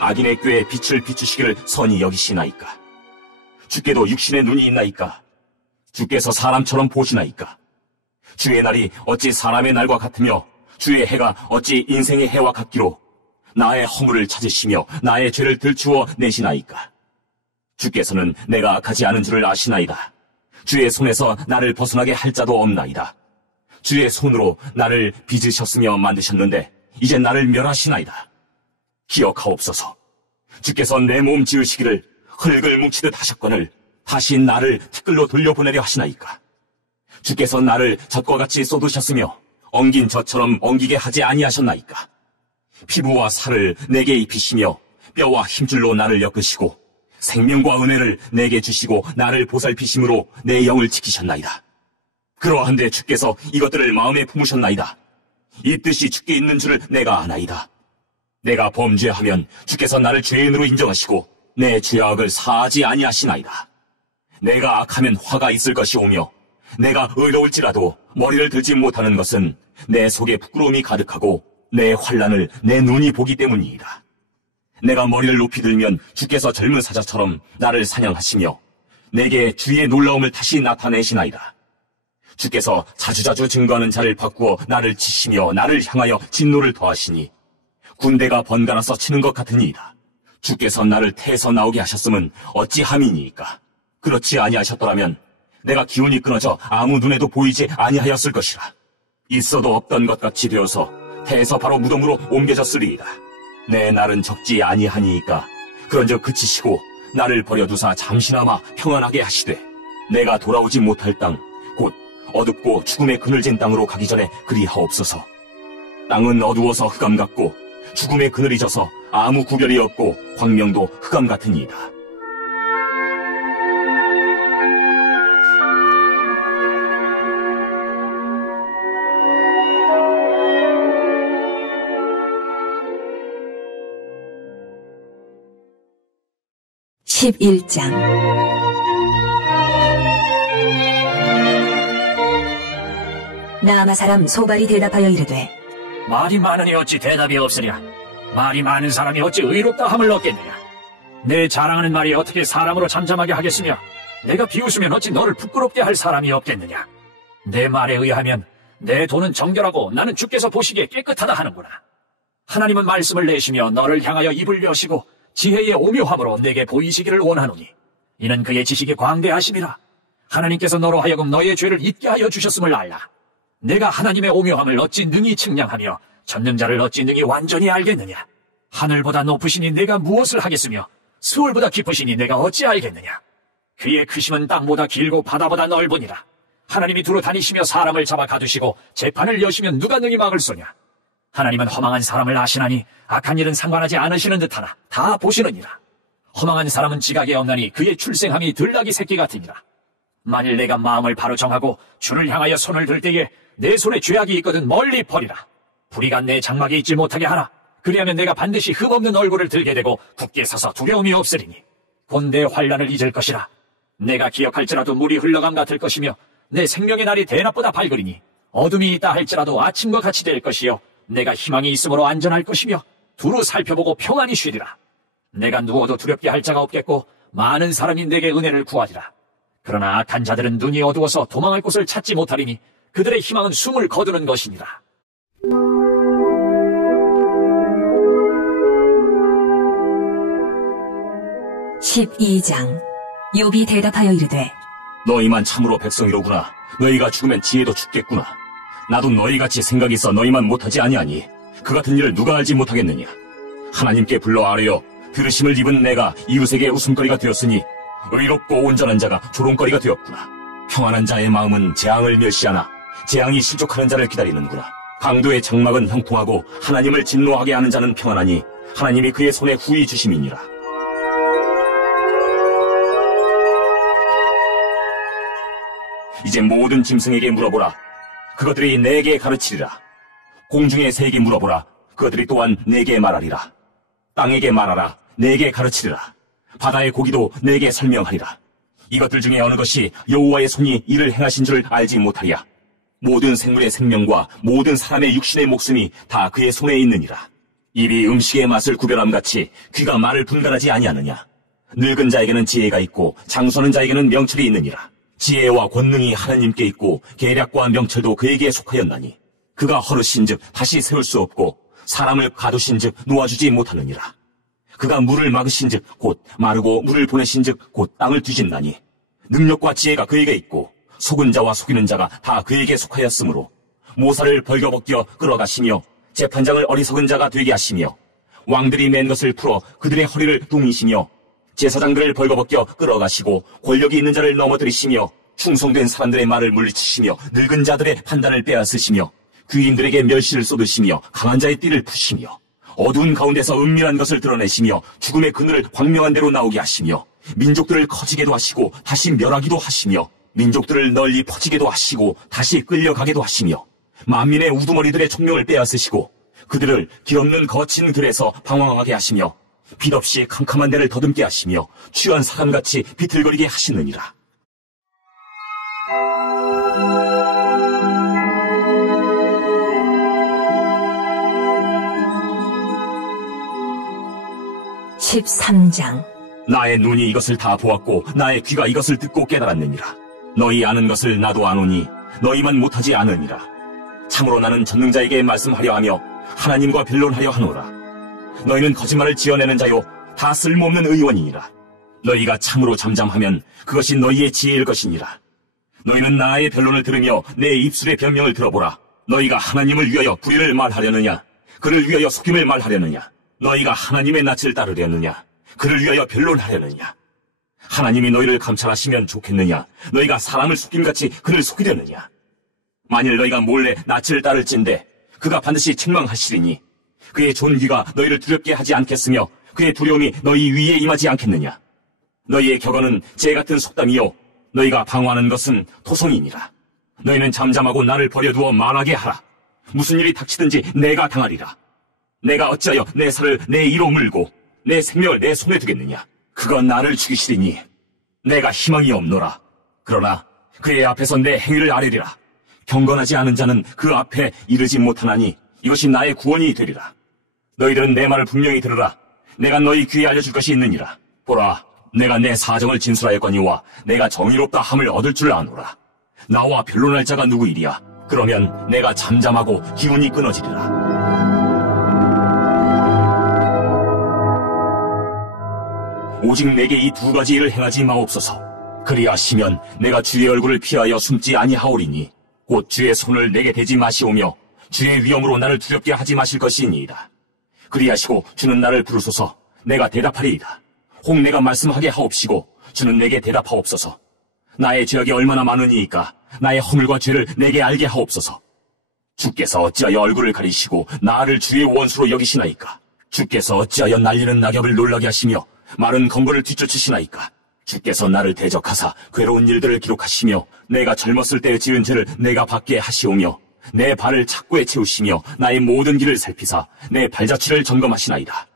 악인의 꾀에 빛을 비추시기를 선히 여기시나이까. 주께도 육신의 눈이 있나이까. 주께서 사람처럼 보시나이까. 주의 날이 어찌 사람의 날과 같으며 주의 해가 어찌 인생의 해와 같기로 나의 허물을 찾으시며 나의 죄를 들추어 내시나이까. 주께서는 내가 악하지 않은 줄을 아시나이다. 주의 손에서 나를 벗어나게 할 자도 없나이다. 주의 손으로 나를 빚으셨으며 만드셨는데 이제 나를 멸하시나이다. 기억하옵소서. 주께서 내 몸 지으시기를 흙을 뭉치듯 하셨거늘 다시 나를 티끌로 돌려보내려 하시나이까. 주께서 나를 젖과 같이 쏟으셨으며 엉긴 젖처럼 엉기게 하지 아니하셨나이까. 피부와 살을 내게 입히시며 뼈와 힘줄로 나를 엮으시고 생명과 은혜를 내게 주시고 나를 보살피심으로 내 영을 지키셨나이다. 그러한데 주께서 이것들을 마음에 품으셨나이다. 이 뜻이 주께 있는 줄을 내가 아나이다. 내가 범죄하면 주께서 나를 죄인으로 인정하시고 내 죄악을 사하지 아니하시나이다. 내가 악하면 화가 있을 것이오며 내가 의로울지라도 머리를 들지 못하는 것은 내 속에 부끄러움이 가득하고 내 환난을 내 눈이 보기 때문이다. 내가 머리를 높이 들면 주께서 젊은 사자처럼 나를 사냥하시며 내게 주의 놀라움을 다시 나타내시나이다. 주께서 자주자주 증거하는 자를 바꾸어 나를 치시며 나를 향하여 진노를 더하시니 군대가 번갈아서 치는 것 같으니이다. 주께서 나를 태에서 나오게 하셨음은 어찌함이니이까. 그렇지 아니하셨더라면 내가 기운이 끊어져 아무 눈에도 보이지 아니하였을 것이라. 있어도 없던 것 같이 되어서 태에서 바로 무덤으로 옮겨졌으리이다. 내 날은 적지 아니하니이까 그런즉 그치시고 나를 버려두사 잠시나마 평안하게 하시되 내가 돌아오지 못할 땅 곧 어둡고 죽음의 그늘진 땅으로 가기 전에 그리하옵소서. 땅은 어두워서 흑암 같고 죽음의 그늘이 져서 아무 구별이 없고 광명도 흑암 같으니이다. 나아마 사람 소발이 대답하여 이르되 말이 많으니 어찌 대답이 없으랴. 말이 많은 사람이 어찌 의롭다 함을 얻겠느냐. 내 자랑하는 말이 어떻게 사람으로 잠잠하게 하겠으며 내가 비웃으면 어찌 너를 부끄럽게 할 사람이 없겠느냐. 내 말에 의하면 내 돈은 정결하고 나는 주께서 보시기에 깨끗하다 하는구나. 하나님은 말씀을 내시며 너를 향하여 입을 여시고 지혜의 오묘함으로 내게 보이시기를 원하노니 이는 그의 지식이 광대하심이라. 하나님께서 너로 하여금 너의 죄를 잊게 하여 주셨음을 알라. 내가 하나님의 오묘함을 어찌 능히 측량하며 전능자를 어찌 능히 완전히 알겠느냐. 하늘보다 높으시니 내가 무엇을 하겠으며 수월보다 깊으시니 내가 어찌 알겠느냐. 그의 크심은 땅보다 길고 바다보다 넓으니라. 하나님이 두루 다니시며 사람을 잡아 가두시고 재판을 여시면 누가 능히 막을 소냐. 하나님은 허망한 사람을 아시나니 악한 일은 상관하지 않으시는 듯하나 다 보시느니라. 허망한 사람은 지각이 없나니 그의 출생함이 들나귀 새끼 같으니라. 만일 내가 마음을 바로 정하고 주를 향하여 손을 들 때에 내 손에 죄악이 있거든 멀리 버리라. 불의가 내 장막에 있지 못하게 하라. 그리하면 내가 반드시 흠없는 얼굴을 들게 되고 굳게 서서 두려움이 없으리니 곧 내 환난을 잊을 것이라. 내가 기억할지라도 물이 흘러감 같을 것이며 내 생명의 날이 대낮보다 밝으리니 어둠이 있다 할지라도 아침과 같이 될 것이요 내가 희망이 있으므로 안전할 것이며 두루 살펴보고 평안히 쉬리라. 내가 누워도 두렵게 할 자가 없겠고 많은 사람이 내게 은혜를 구하리라. 그러나 악한 자들은 눈이 어두워서 도망할 곳을 찾지 못하리니 그들의 희망은 숨을 거두는 것이니라. 12장. 욥이 대답하여 이르되 너희만 참으로 백성이로구나. 너희가 죽으면 지혜도 죽겠구나. 나도 너희같이 생각이 있어 너희만 못하지 아니하니 그 같은 일을 누가 알지 못하겠느냐. 하나님께 불러 아뢰어 들으심을 입은 내가 이웃에게 웃음거리가 되었으니 의롭고 온전한 자가 조롱거리가 되었구나. 평안한 자의 마음은 재앙을 멸시하나 재앙이 실족하는 자를 기다리는구나. 강도의 장막은 형통하고 하나님을 진노하게 하는 자는 평안하니 하나님이 그의 손에 후히 주심이니라. 이제 모든 짐승에게 물어보라. 그것들이 내게 가르치리라. 공중의 새에게 물어보라. 그것들이 또한 내게 말하리라. 땅에게 말하라. 내게 가르치리라. 바다의 고기도 내게 설명하리라. 이것들 중에 어느 것이 여호와의 손이 이를 행하신 줄 알지 못하리야. 모든 생물의 생명과 모든 사람의 육신의 목숨이 다 그의 손에 있느니라. 입이 음식의 맛을 구별함같이 귀가 말을 분간하지 아니하느냐. 늙은 자에게는 지혜가 있고 장수하는 자에게는 명철이 있느니라. 지혜와 권능이 하나님께 있고 계략과 명철도 그에게 속하였나니 그가 허르신즉 다시 세울 수 없고 사람을 가두신즉 놓아주지 못하느니라. 그가 물을 막으신즉 곧 마르고 물을 보내신즉 곧 땅을 뒤진다니 능력과 지혜가 그에게 있고 속은 자와 속이는 자가 다 그에게 속하였으므로 모사를 벌거벗겨 끌어가시며 재판장을 어리석은 자가 되게 하시며 왕들이 맨 것을 풀어 그들의 허리를 동이시며 제사장들을 벌거벗겨 끌어가시고 권력이 있는 자를 넘어뜨리시며 충성된 사람들의 말을 물리치시며 늙은 자들의 판단을 빼앗으시며 귀인들에게 멸시를 쏟으시며 강한 자의 띠를 푸시며 어두운 가운데서 은밀한 것을 드러내시며 죽음의 그늘을 광명한 대로 나오게 하시며 민족들을 커지게도 하시고 다시 멸하기도 하시며 민족들을 널리 퍼지게도 하시고 다시 끌려가게도 하시며 만민의 우두머리들의 총명을 빼앗으시고 그들을 길없는 거친 들에서 방황하게 하시며 빛 없이 캄캄한 데를 더듬게 하시며 취한 사람같이 비틀거리게 하시느니라. (13장) 나의 눈이 이것을 다 보았고 나의 귀가 이것을 듣고 깨달았느니라. 너희 아는 것을 나도 아노니 너희만 못하지 않으니라. 참으로 나는 전능자에게 말씀하려 하며 하나님과 변론하려 하노라. 너희는 거짓말을 지어내는 자요 다 쓸모없는 의원이니라. 너희가 참으로 잠잠하면 그것이 너희의 지혜일 것이니라. 너희는 나의 변론을 들으며 내 입술의 변명을 들어보라. 너희가 하나님을 위하여 불의를 말하려느냐? 그를 위하여 속임을 말하려느냐? 너희가 하나님의 낯을 따르려느냐? 그를 위하여 변론하려느냐? 하나님이 너희를 감찰하시면 좋겠느냐? 너희가 사람을 속임같이 그를 속이려느냐? 만일 너희가 몰래 낯을 따를진대 그가 반드시 책망하시리니 그의 존귀가 너희를 두렵게 하지 않겠으며 그의 두려움이 너희 위에 임하지 않겠느냐? 너희의 격언은 재 같은 속담이요 너희가 방어하는 것은 토성이니라. 너희는 잠잠하고 나를 버려두어 말하게 하라. 무슨 일이 닥치든지 내가 당하리라. 내가 어찌하여 내 살을 내 이로 물고 내 생명을 내 손에 두겠느냐? 그건 나를 죽이시리니 내가 희망이 없노라. 그러나 그의 앞에서 내 행위를 아뢰리라. 경건하지 않은 자는 그 앞에 이르지 못하나니 이것이 나의 구원이 되리라. 너희들은 내 말을 분명히 들으라. 내가 너희 귀에 알려줄 것이 있느니라. 보라, 내가 내 사정을 진술하였거니와 내가 정의롭다 함을 얻을 줄 아노라. 나와 변론할 자가 누구이리야? 그러면 내가 잠잠하고 기운이 끊어지리라. 오직 내게 이 두 가지 일을 행하지 마옵소서. 그리하시면 내가 주의 얼굴을 피하여 숨지 아니하오리니 곧 주의 손을 내게 대지 마시오며 주의 위엄으로 나를 두렵게 하지 마실 것이니이다. 그리하시고 주는 나를 부르소서. 내가 대답하리이다. 혹 내가 말씀하게 하옵시고 주는 내게 대답하옵소서. 나의 죄악이 얼마나 많으니이까 나의 허물과 죄를 내게 알게 하옵소서. 주께서 어찌하여 얼굴을 가리시고 나를 주의 원수로 여기시나이까? 주께서 어찌하여 날리는 낙엽을 놀라게 하시며 마른 검거를 뒤쫓으시나이까? 주께서 나를 대적하사 괴로운 일들을 기록하시며 내가 젊었을 때에 지은 죄를 내가 받게 하시오며 내 발을 착고에 채우시며 나의 모든 길을 살피사 내 발자취를 점검하시나이다.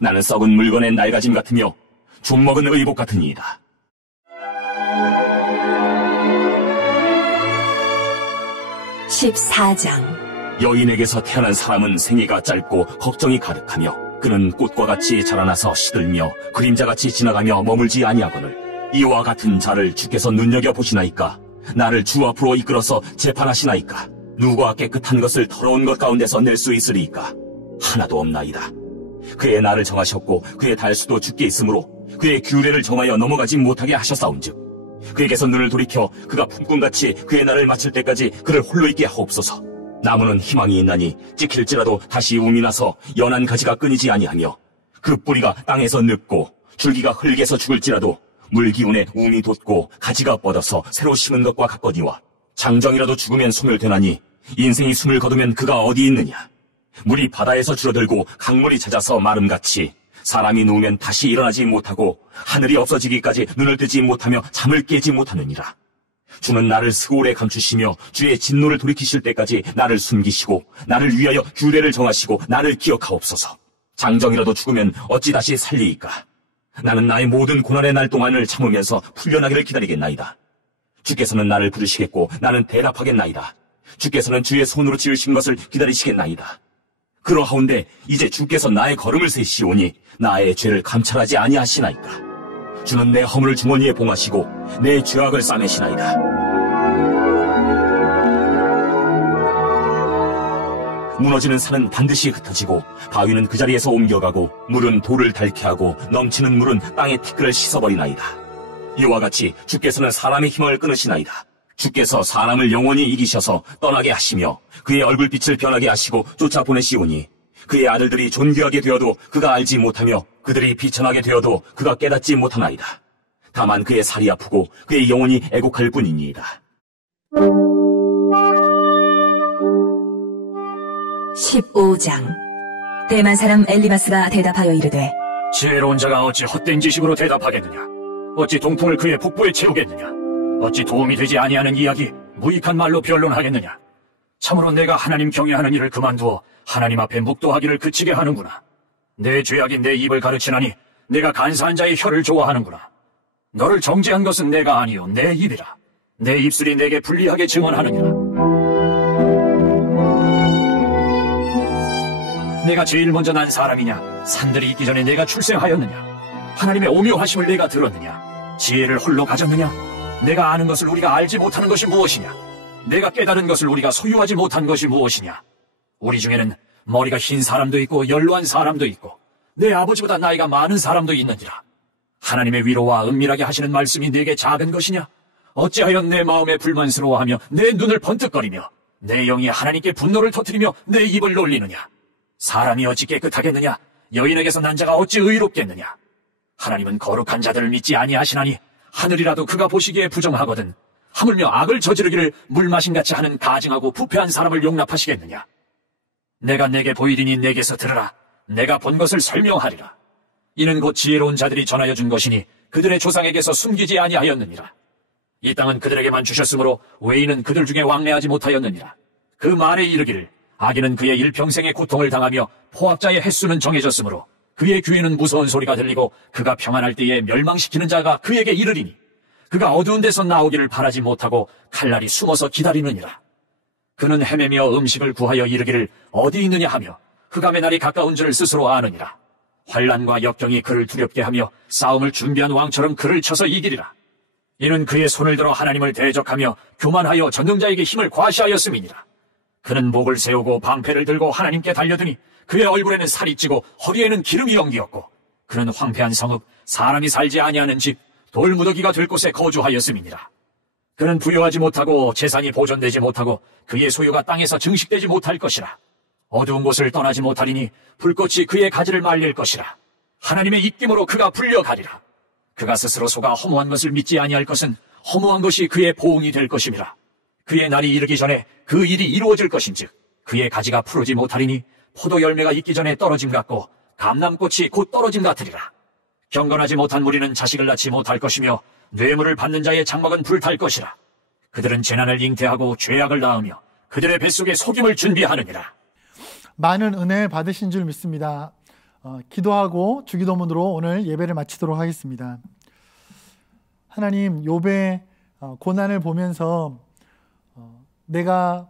나는 썩은 물건의 낡아짐 같으며 좀 먹은 의복 같으니이다. (14장) 여인에게서 태어난 사람은 생애가 짧고 걱정이 가득하며 그는 꽃과 같이 자라나서 시들며 그림자같이 지나가며 머물지 아니하거늘 이와 같은 자를 주께서 눈여겨보시나이까? 나를 주 앞으로 이끌어서 재판하시나이까? 누가 깨끗한 것을 더러운 것 가운데서 낼 수 있으리이까? 하나도 없나이다. 그의 날을 정하셨고 그의 달수도 주께 있으므로 그의 규례를 정하여 넘어가지 못하게 하셨사온즉 그에게서 눈을 돌이켜 그가 품꾼같이 그의 날을 마칠 때까지 그를 홀로 있게 하옵소서. 나무는 희망이 있나니 찍힐지라도 다시 움이 나서 연한 가지가 끊이지 아니하며 그 뿌리가 땅에서 늙고 줄기가 흙에서 죽을지라도 물기운에 움이 돋고 가지가 뻗어서 새로 심은 것과 같거니와 장정이라도 죽으면 소멸되나니 인생이 숨을 거두면 그가 어디 있느냐. 물이 바다에서 줄어들고 강물이 잦아서 마름같이 사람이 누우면 다시 일어나지 못하고 하늘이 없어지기까지 눈을 뜨지 못하며 잠을 깨지 못하느니라. 주는 나를 스올에 감추시며 주의 진노를 돌이키실 때까지 나를 숨기시고 나를 위하여 규례를 정하시고 나를 기억하옵소서. 장정이라도 죽으면 어찌 다시 살리이까? 나는 나의 모든 고난의 날 동안을 참으면서 풀려나기를 기다리겠나이다. 주께서는 나를 부르시겠고 나는 대답하겠나이다. 주께서는 주의 손으로 지으신 것을 기다리시겠나이다. 그러하온데 이제 주께서 나의 걸음을 세시오니 나의 죄를 감찰하지 아니하시나이까? 주는 내 허물을 주머니에 봉하시고 내 죄악을 싸매시나이다. 무너지는 산은 반드시 흩어지고 바위는 그 자리에서 옮겨가고 물은 돌을 닳게 하고 넘치는 물은 땅의 티끌을 씻어버리나이다. 이와 같이 주께서는 사람의 힘을 끊으시나이다. 주께서 사람을 영원히 이기셔서 떠나게 하시며 그의 얼굴빛을 변하게 하시고 쫓아보내시오니 그의 아들들이 존귀하게 되어도 그가 알지 못하며 그들이 비천하게 되어도 그가 깨닫지 못하나이다. 다만 그의 살이 아프고 그의 영혼이 애곡할 뿐이니이다. 15장. 대만 사람 엘리바스가 대답하여 이르되 지혜로운 자가 어찌 헛된 지식으로 대답하겠느냐? 어찌 동풍을 그의 북부에 채우겠느냐? 어찌 도움이 되지 아니하는 이야기 무익한 말로 변론하겠느냐? 참으로 내가 하나님 경외하는 일을 그만두어 하나님 앞에 묵도하기를 그치게 하는구나. 내 죄악이 내 입을 가르치나니 내가 간사한 자의 혀를 좋아하는구나. 너를 정죄한 것은 내가 아니요 내 입이라. 내 입술이 내게 불리하게 증언하느니라. 내가 제일 먼저 난 사람이냐? 산들이 있기 전에 내가 출생하였느냐? 하나님의 오묘하심을 내가 들었느냐? 지혜를 홀로 가졌느냐? 내가 아는 것을 우리가 알지 못하는 것이 무엇이냐? 내가 깨달은 것을 우리가 소유하지 못한 것이 무엇이냐? 우리 중에는 머리가 흰 사람도 있고 연로한 사람도 있고 내 아버지보다 나이가 많은 사람도 있느니라. 하나님의 위로와 은밀하게 하시는 말씀이 내게 작은 것이냐? 어찌하여 내 마음에 불만스러워하며 내 눈을 번뜩거리며 내 영이 하나님께 분노를 터뜨리며 내 입을 놀리느냐? 사람이 어찌 깨끗하겠느냐? 여인에게서 난 자가 어찌 의롭겠느냐? 하나님은 거룩한 자들을 믿지 아니하시나니 하늘이라도 그가 보시기에 부정하거든 하물며 악을 저지르기를 물마신같이 하는 가증하고 부패한 사람을 용납하시겠느냐? 내가 내게 보이리니 내게서 들으라. 내가 본 것을 설명하리라. 이는 곧 지혜로운 자들이 전하여 준 것이니 그들의 조상에게서 숨기지 아니하였느니라. 이 땅은 그들에게만 주셨으므로 외인은 그들 중에 왕래하지 못하였느니라. 그 말에 이르기를 악인은 그의 일평생의 고통을 당하며 포악자의 횟수는 정해졌으므로 그의 귀에는 무서운 소리가 들리고 그가 평안할 때에 멸망시키는 자가 그에게 이르리니 그가 어두운 데서 나오기를 바라지 못하고 칼날이 숨어서 기다리느니라. 그는 헤매며 음식을 구하여 이르기를 어디 있느냐 하며 흑암의 날이 가까운 줄을 스스로 아느니라. 환난과 역경이 그를 두렵게 하며 싸움을 준비한 왕처럼 그를 쳐서 이기리라. 이는 그의 손을 들어 하나님을 대적하며 교만하여 전능자에게 힘을 과시하였음이니라. 그는 목을 세우고 방패를 들고 하나님께 달려드니 그의 얼굴에는 살이 찌고 허리에는 기름이 엉기었고 그는 황폐한 성읍 사람이 살지 아니하는 집 돌무더기가 될 곳에 거주하였음이니라. 그는 부여하지 못하고 재산이 보존되지 못하고 그의 소유가 땅에서 증식되지 못할 것이라. 어두운 곳을 떠나지 못하리니 불꽃이 그의 가지를 말릴 것이라. 하나님의 입김으로 그가 불려가리라. 그가 스스로 속아 허무한 것을 믿지 아니할 것은 허무한 것이 그의 보응이 될 것임이라. 그의 날이 이르기 전에 그 일이 이루어질 것인즉 그의 가지가 푸르지 못하리니 포도 열매가 익기 전에 떨어짐 같고 감람꽃이 곧 떨어짐 같으리라. 경건하지 못한 무리는 자식을 낳지 못할 것이며 뇌물을 받는 자의 장막은 불탈 것이라. 그들은 재난을 잉태하고 죄악을 낳으며 그들의 뱃속에 속임을 준비하느니라. 많은 은혜 받으신 줄 믿습니다. 기도하고 주기도문으로 오늘 예배를 마치도록 하겠습니다. 하나님, 욥의 고난을 보면서 내가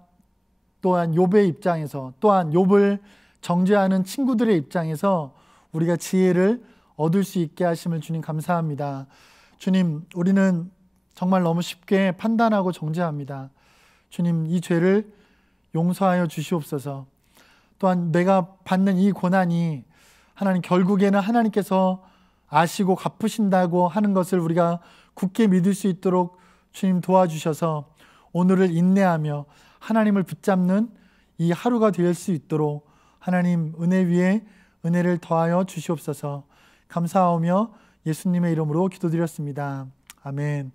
또한 욥의 입장에서 또한 욥을 정죄하는 친구들의 입장에서 우리가 지혜를 얻을 수 있게 하심을 주님 감사합니다. 주님, 우리는 정말 너무 쉽게 판단하고 정죄합니다. 주님, 이 죄를 용서하여 주시옵소서. 또한 내가 받는 이 고난이 하나님, 결국에는 하나님께서 아시고 갚으신다고 하는 것을 우리가 굳게 믿을 수 있도록 주님 도와주셔서 오늘을 인내하며 하나님을 붙잡는 이 하루가 될 수 있도록 하나님 은혜 위에 은혜를 더하여 주시옵소서. 감사하며 예수님의 이름으로 기도드렸습니다. 아멘.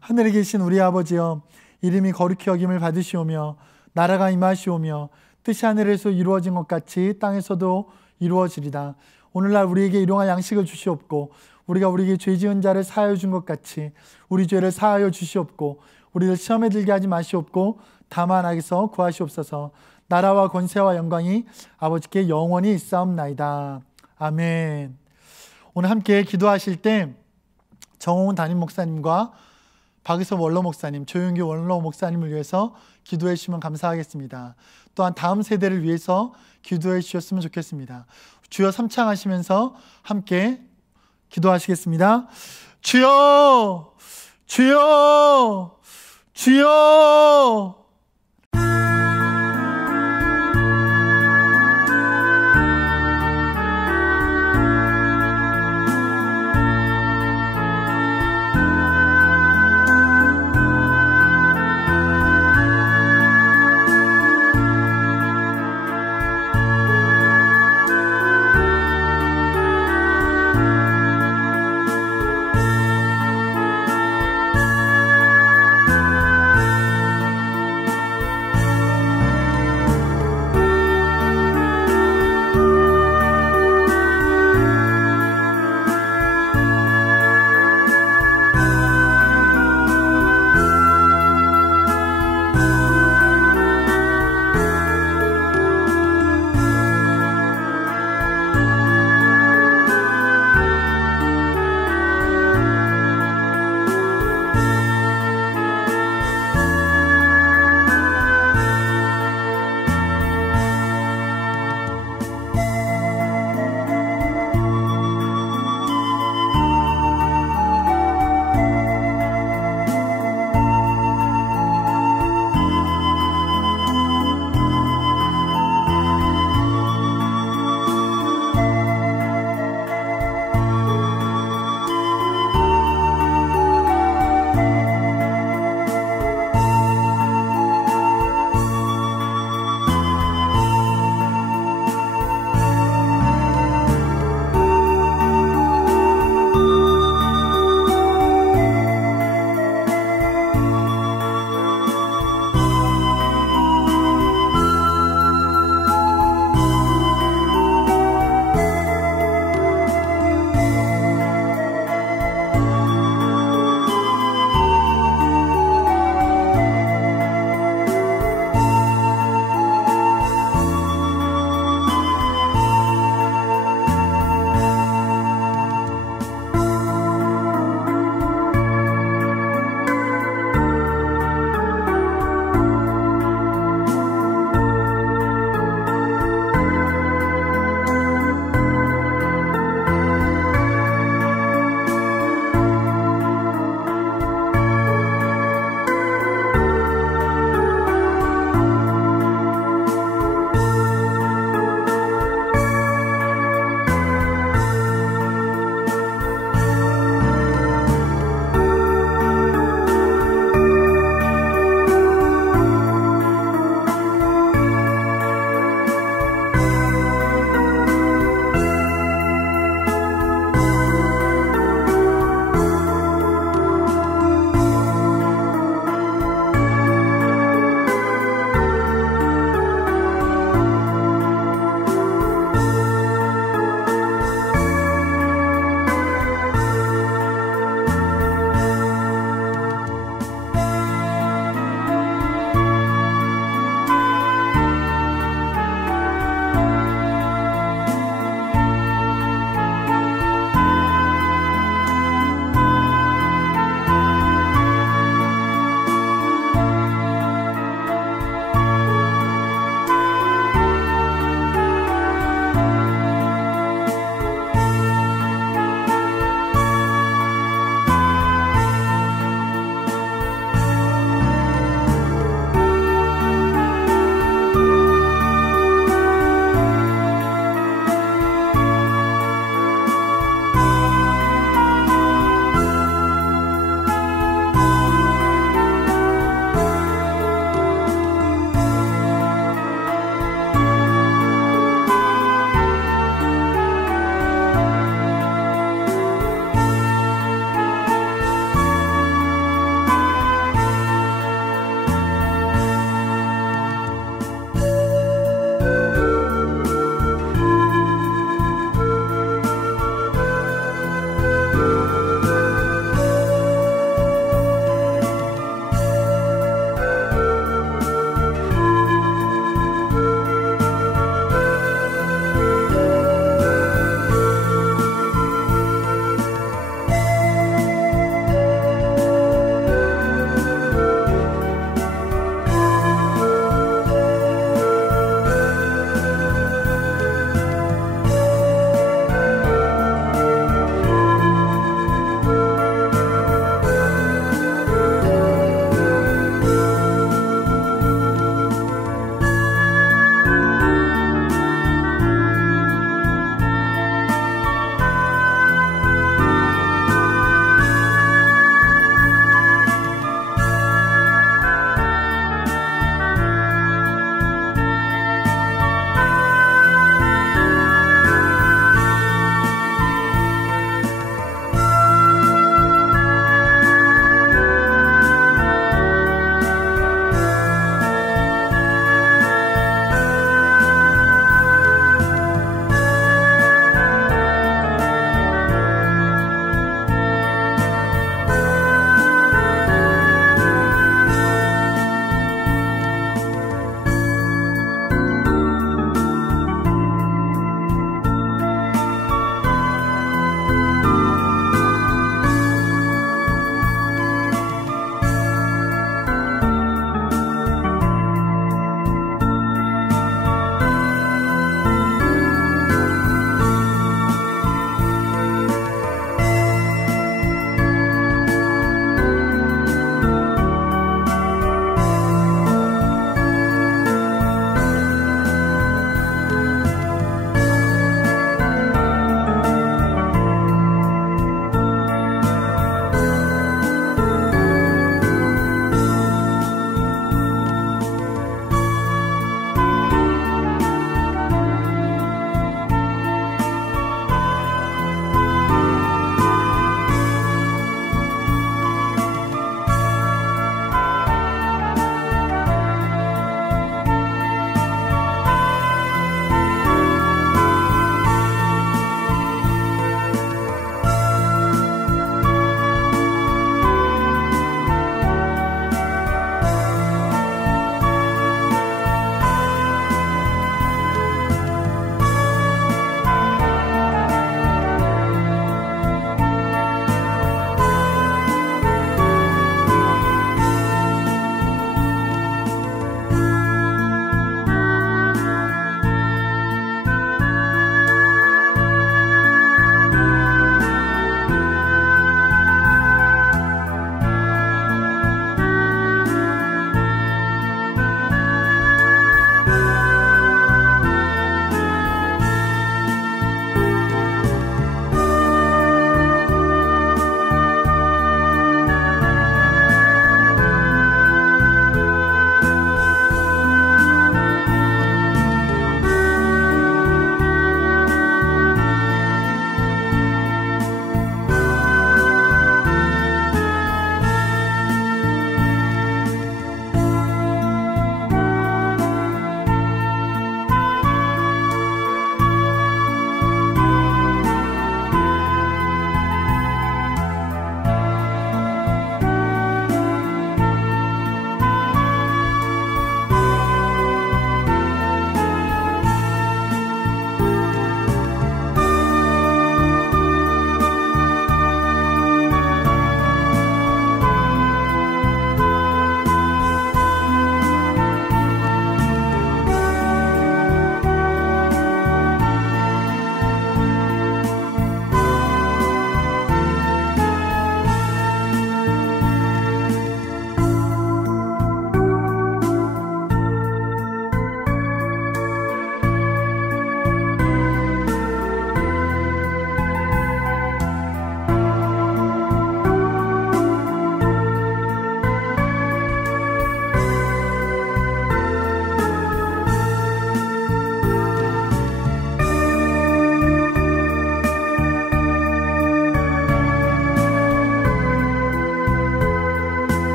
하늘에 계신 우리 아버지여, 이름이 거룩히 여김을 받으시오며 나라가 임하시오며 뜻이 하늘에서 이루어진 것 같이 땅에서도 이루어지리다. 오늘날 우리에게 일용할 양식을 주시옵고 우리가 우리에게 죄 지은 자를 사하여 준 것 같이 우리 죄를 사하여 주시옵고 우리를 시험에 들게 하지 마시옵고 다만 악에서 구하시옵소서. 나라와 권세와 영광이 아버지께 영원히 있사옵나이다. 아멘. 오늘 함께 기도하실 때 정홍훈 담임 목사님과 박의섭 원로 목사님, 조윤규 원로 목사님을 위해서 기도해 주시면 감사하겠습니다. 또한 다음 세대를 위해서 기도해 주셨으면 좋겠습니다. 주여 삼창하시면서 함께 기도하시겠습니다. 주여, 주여, 주여.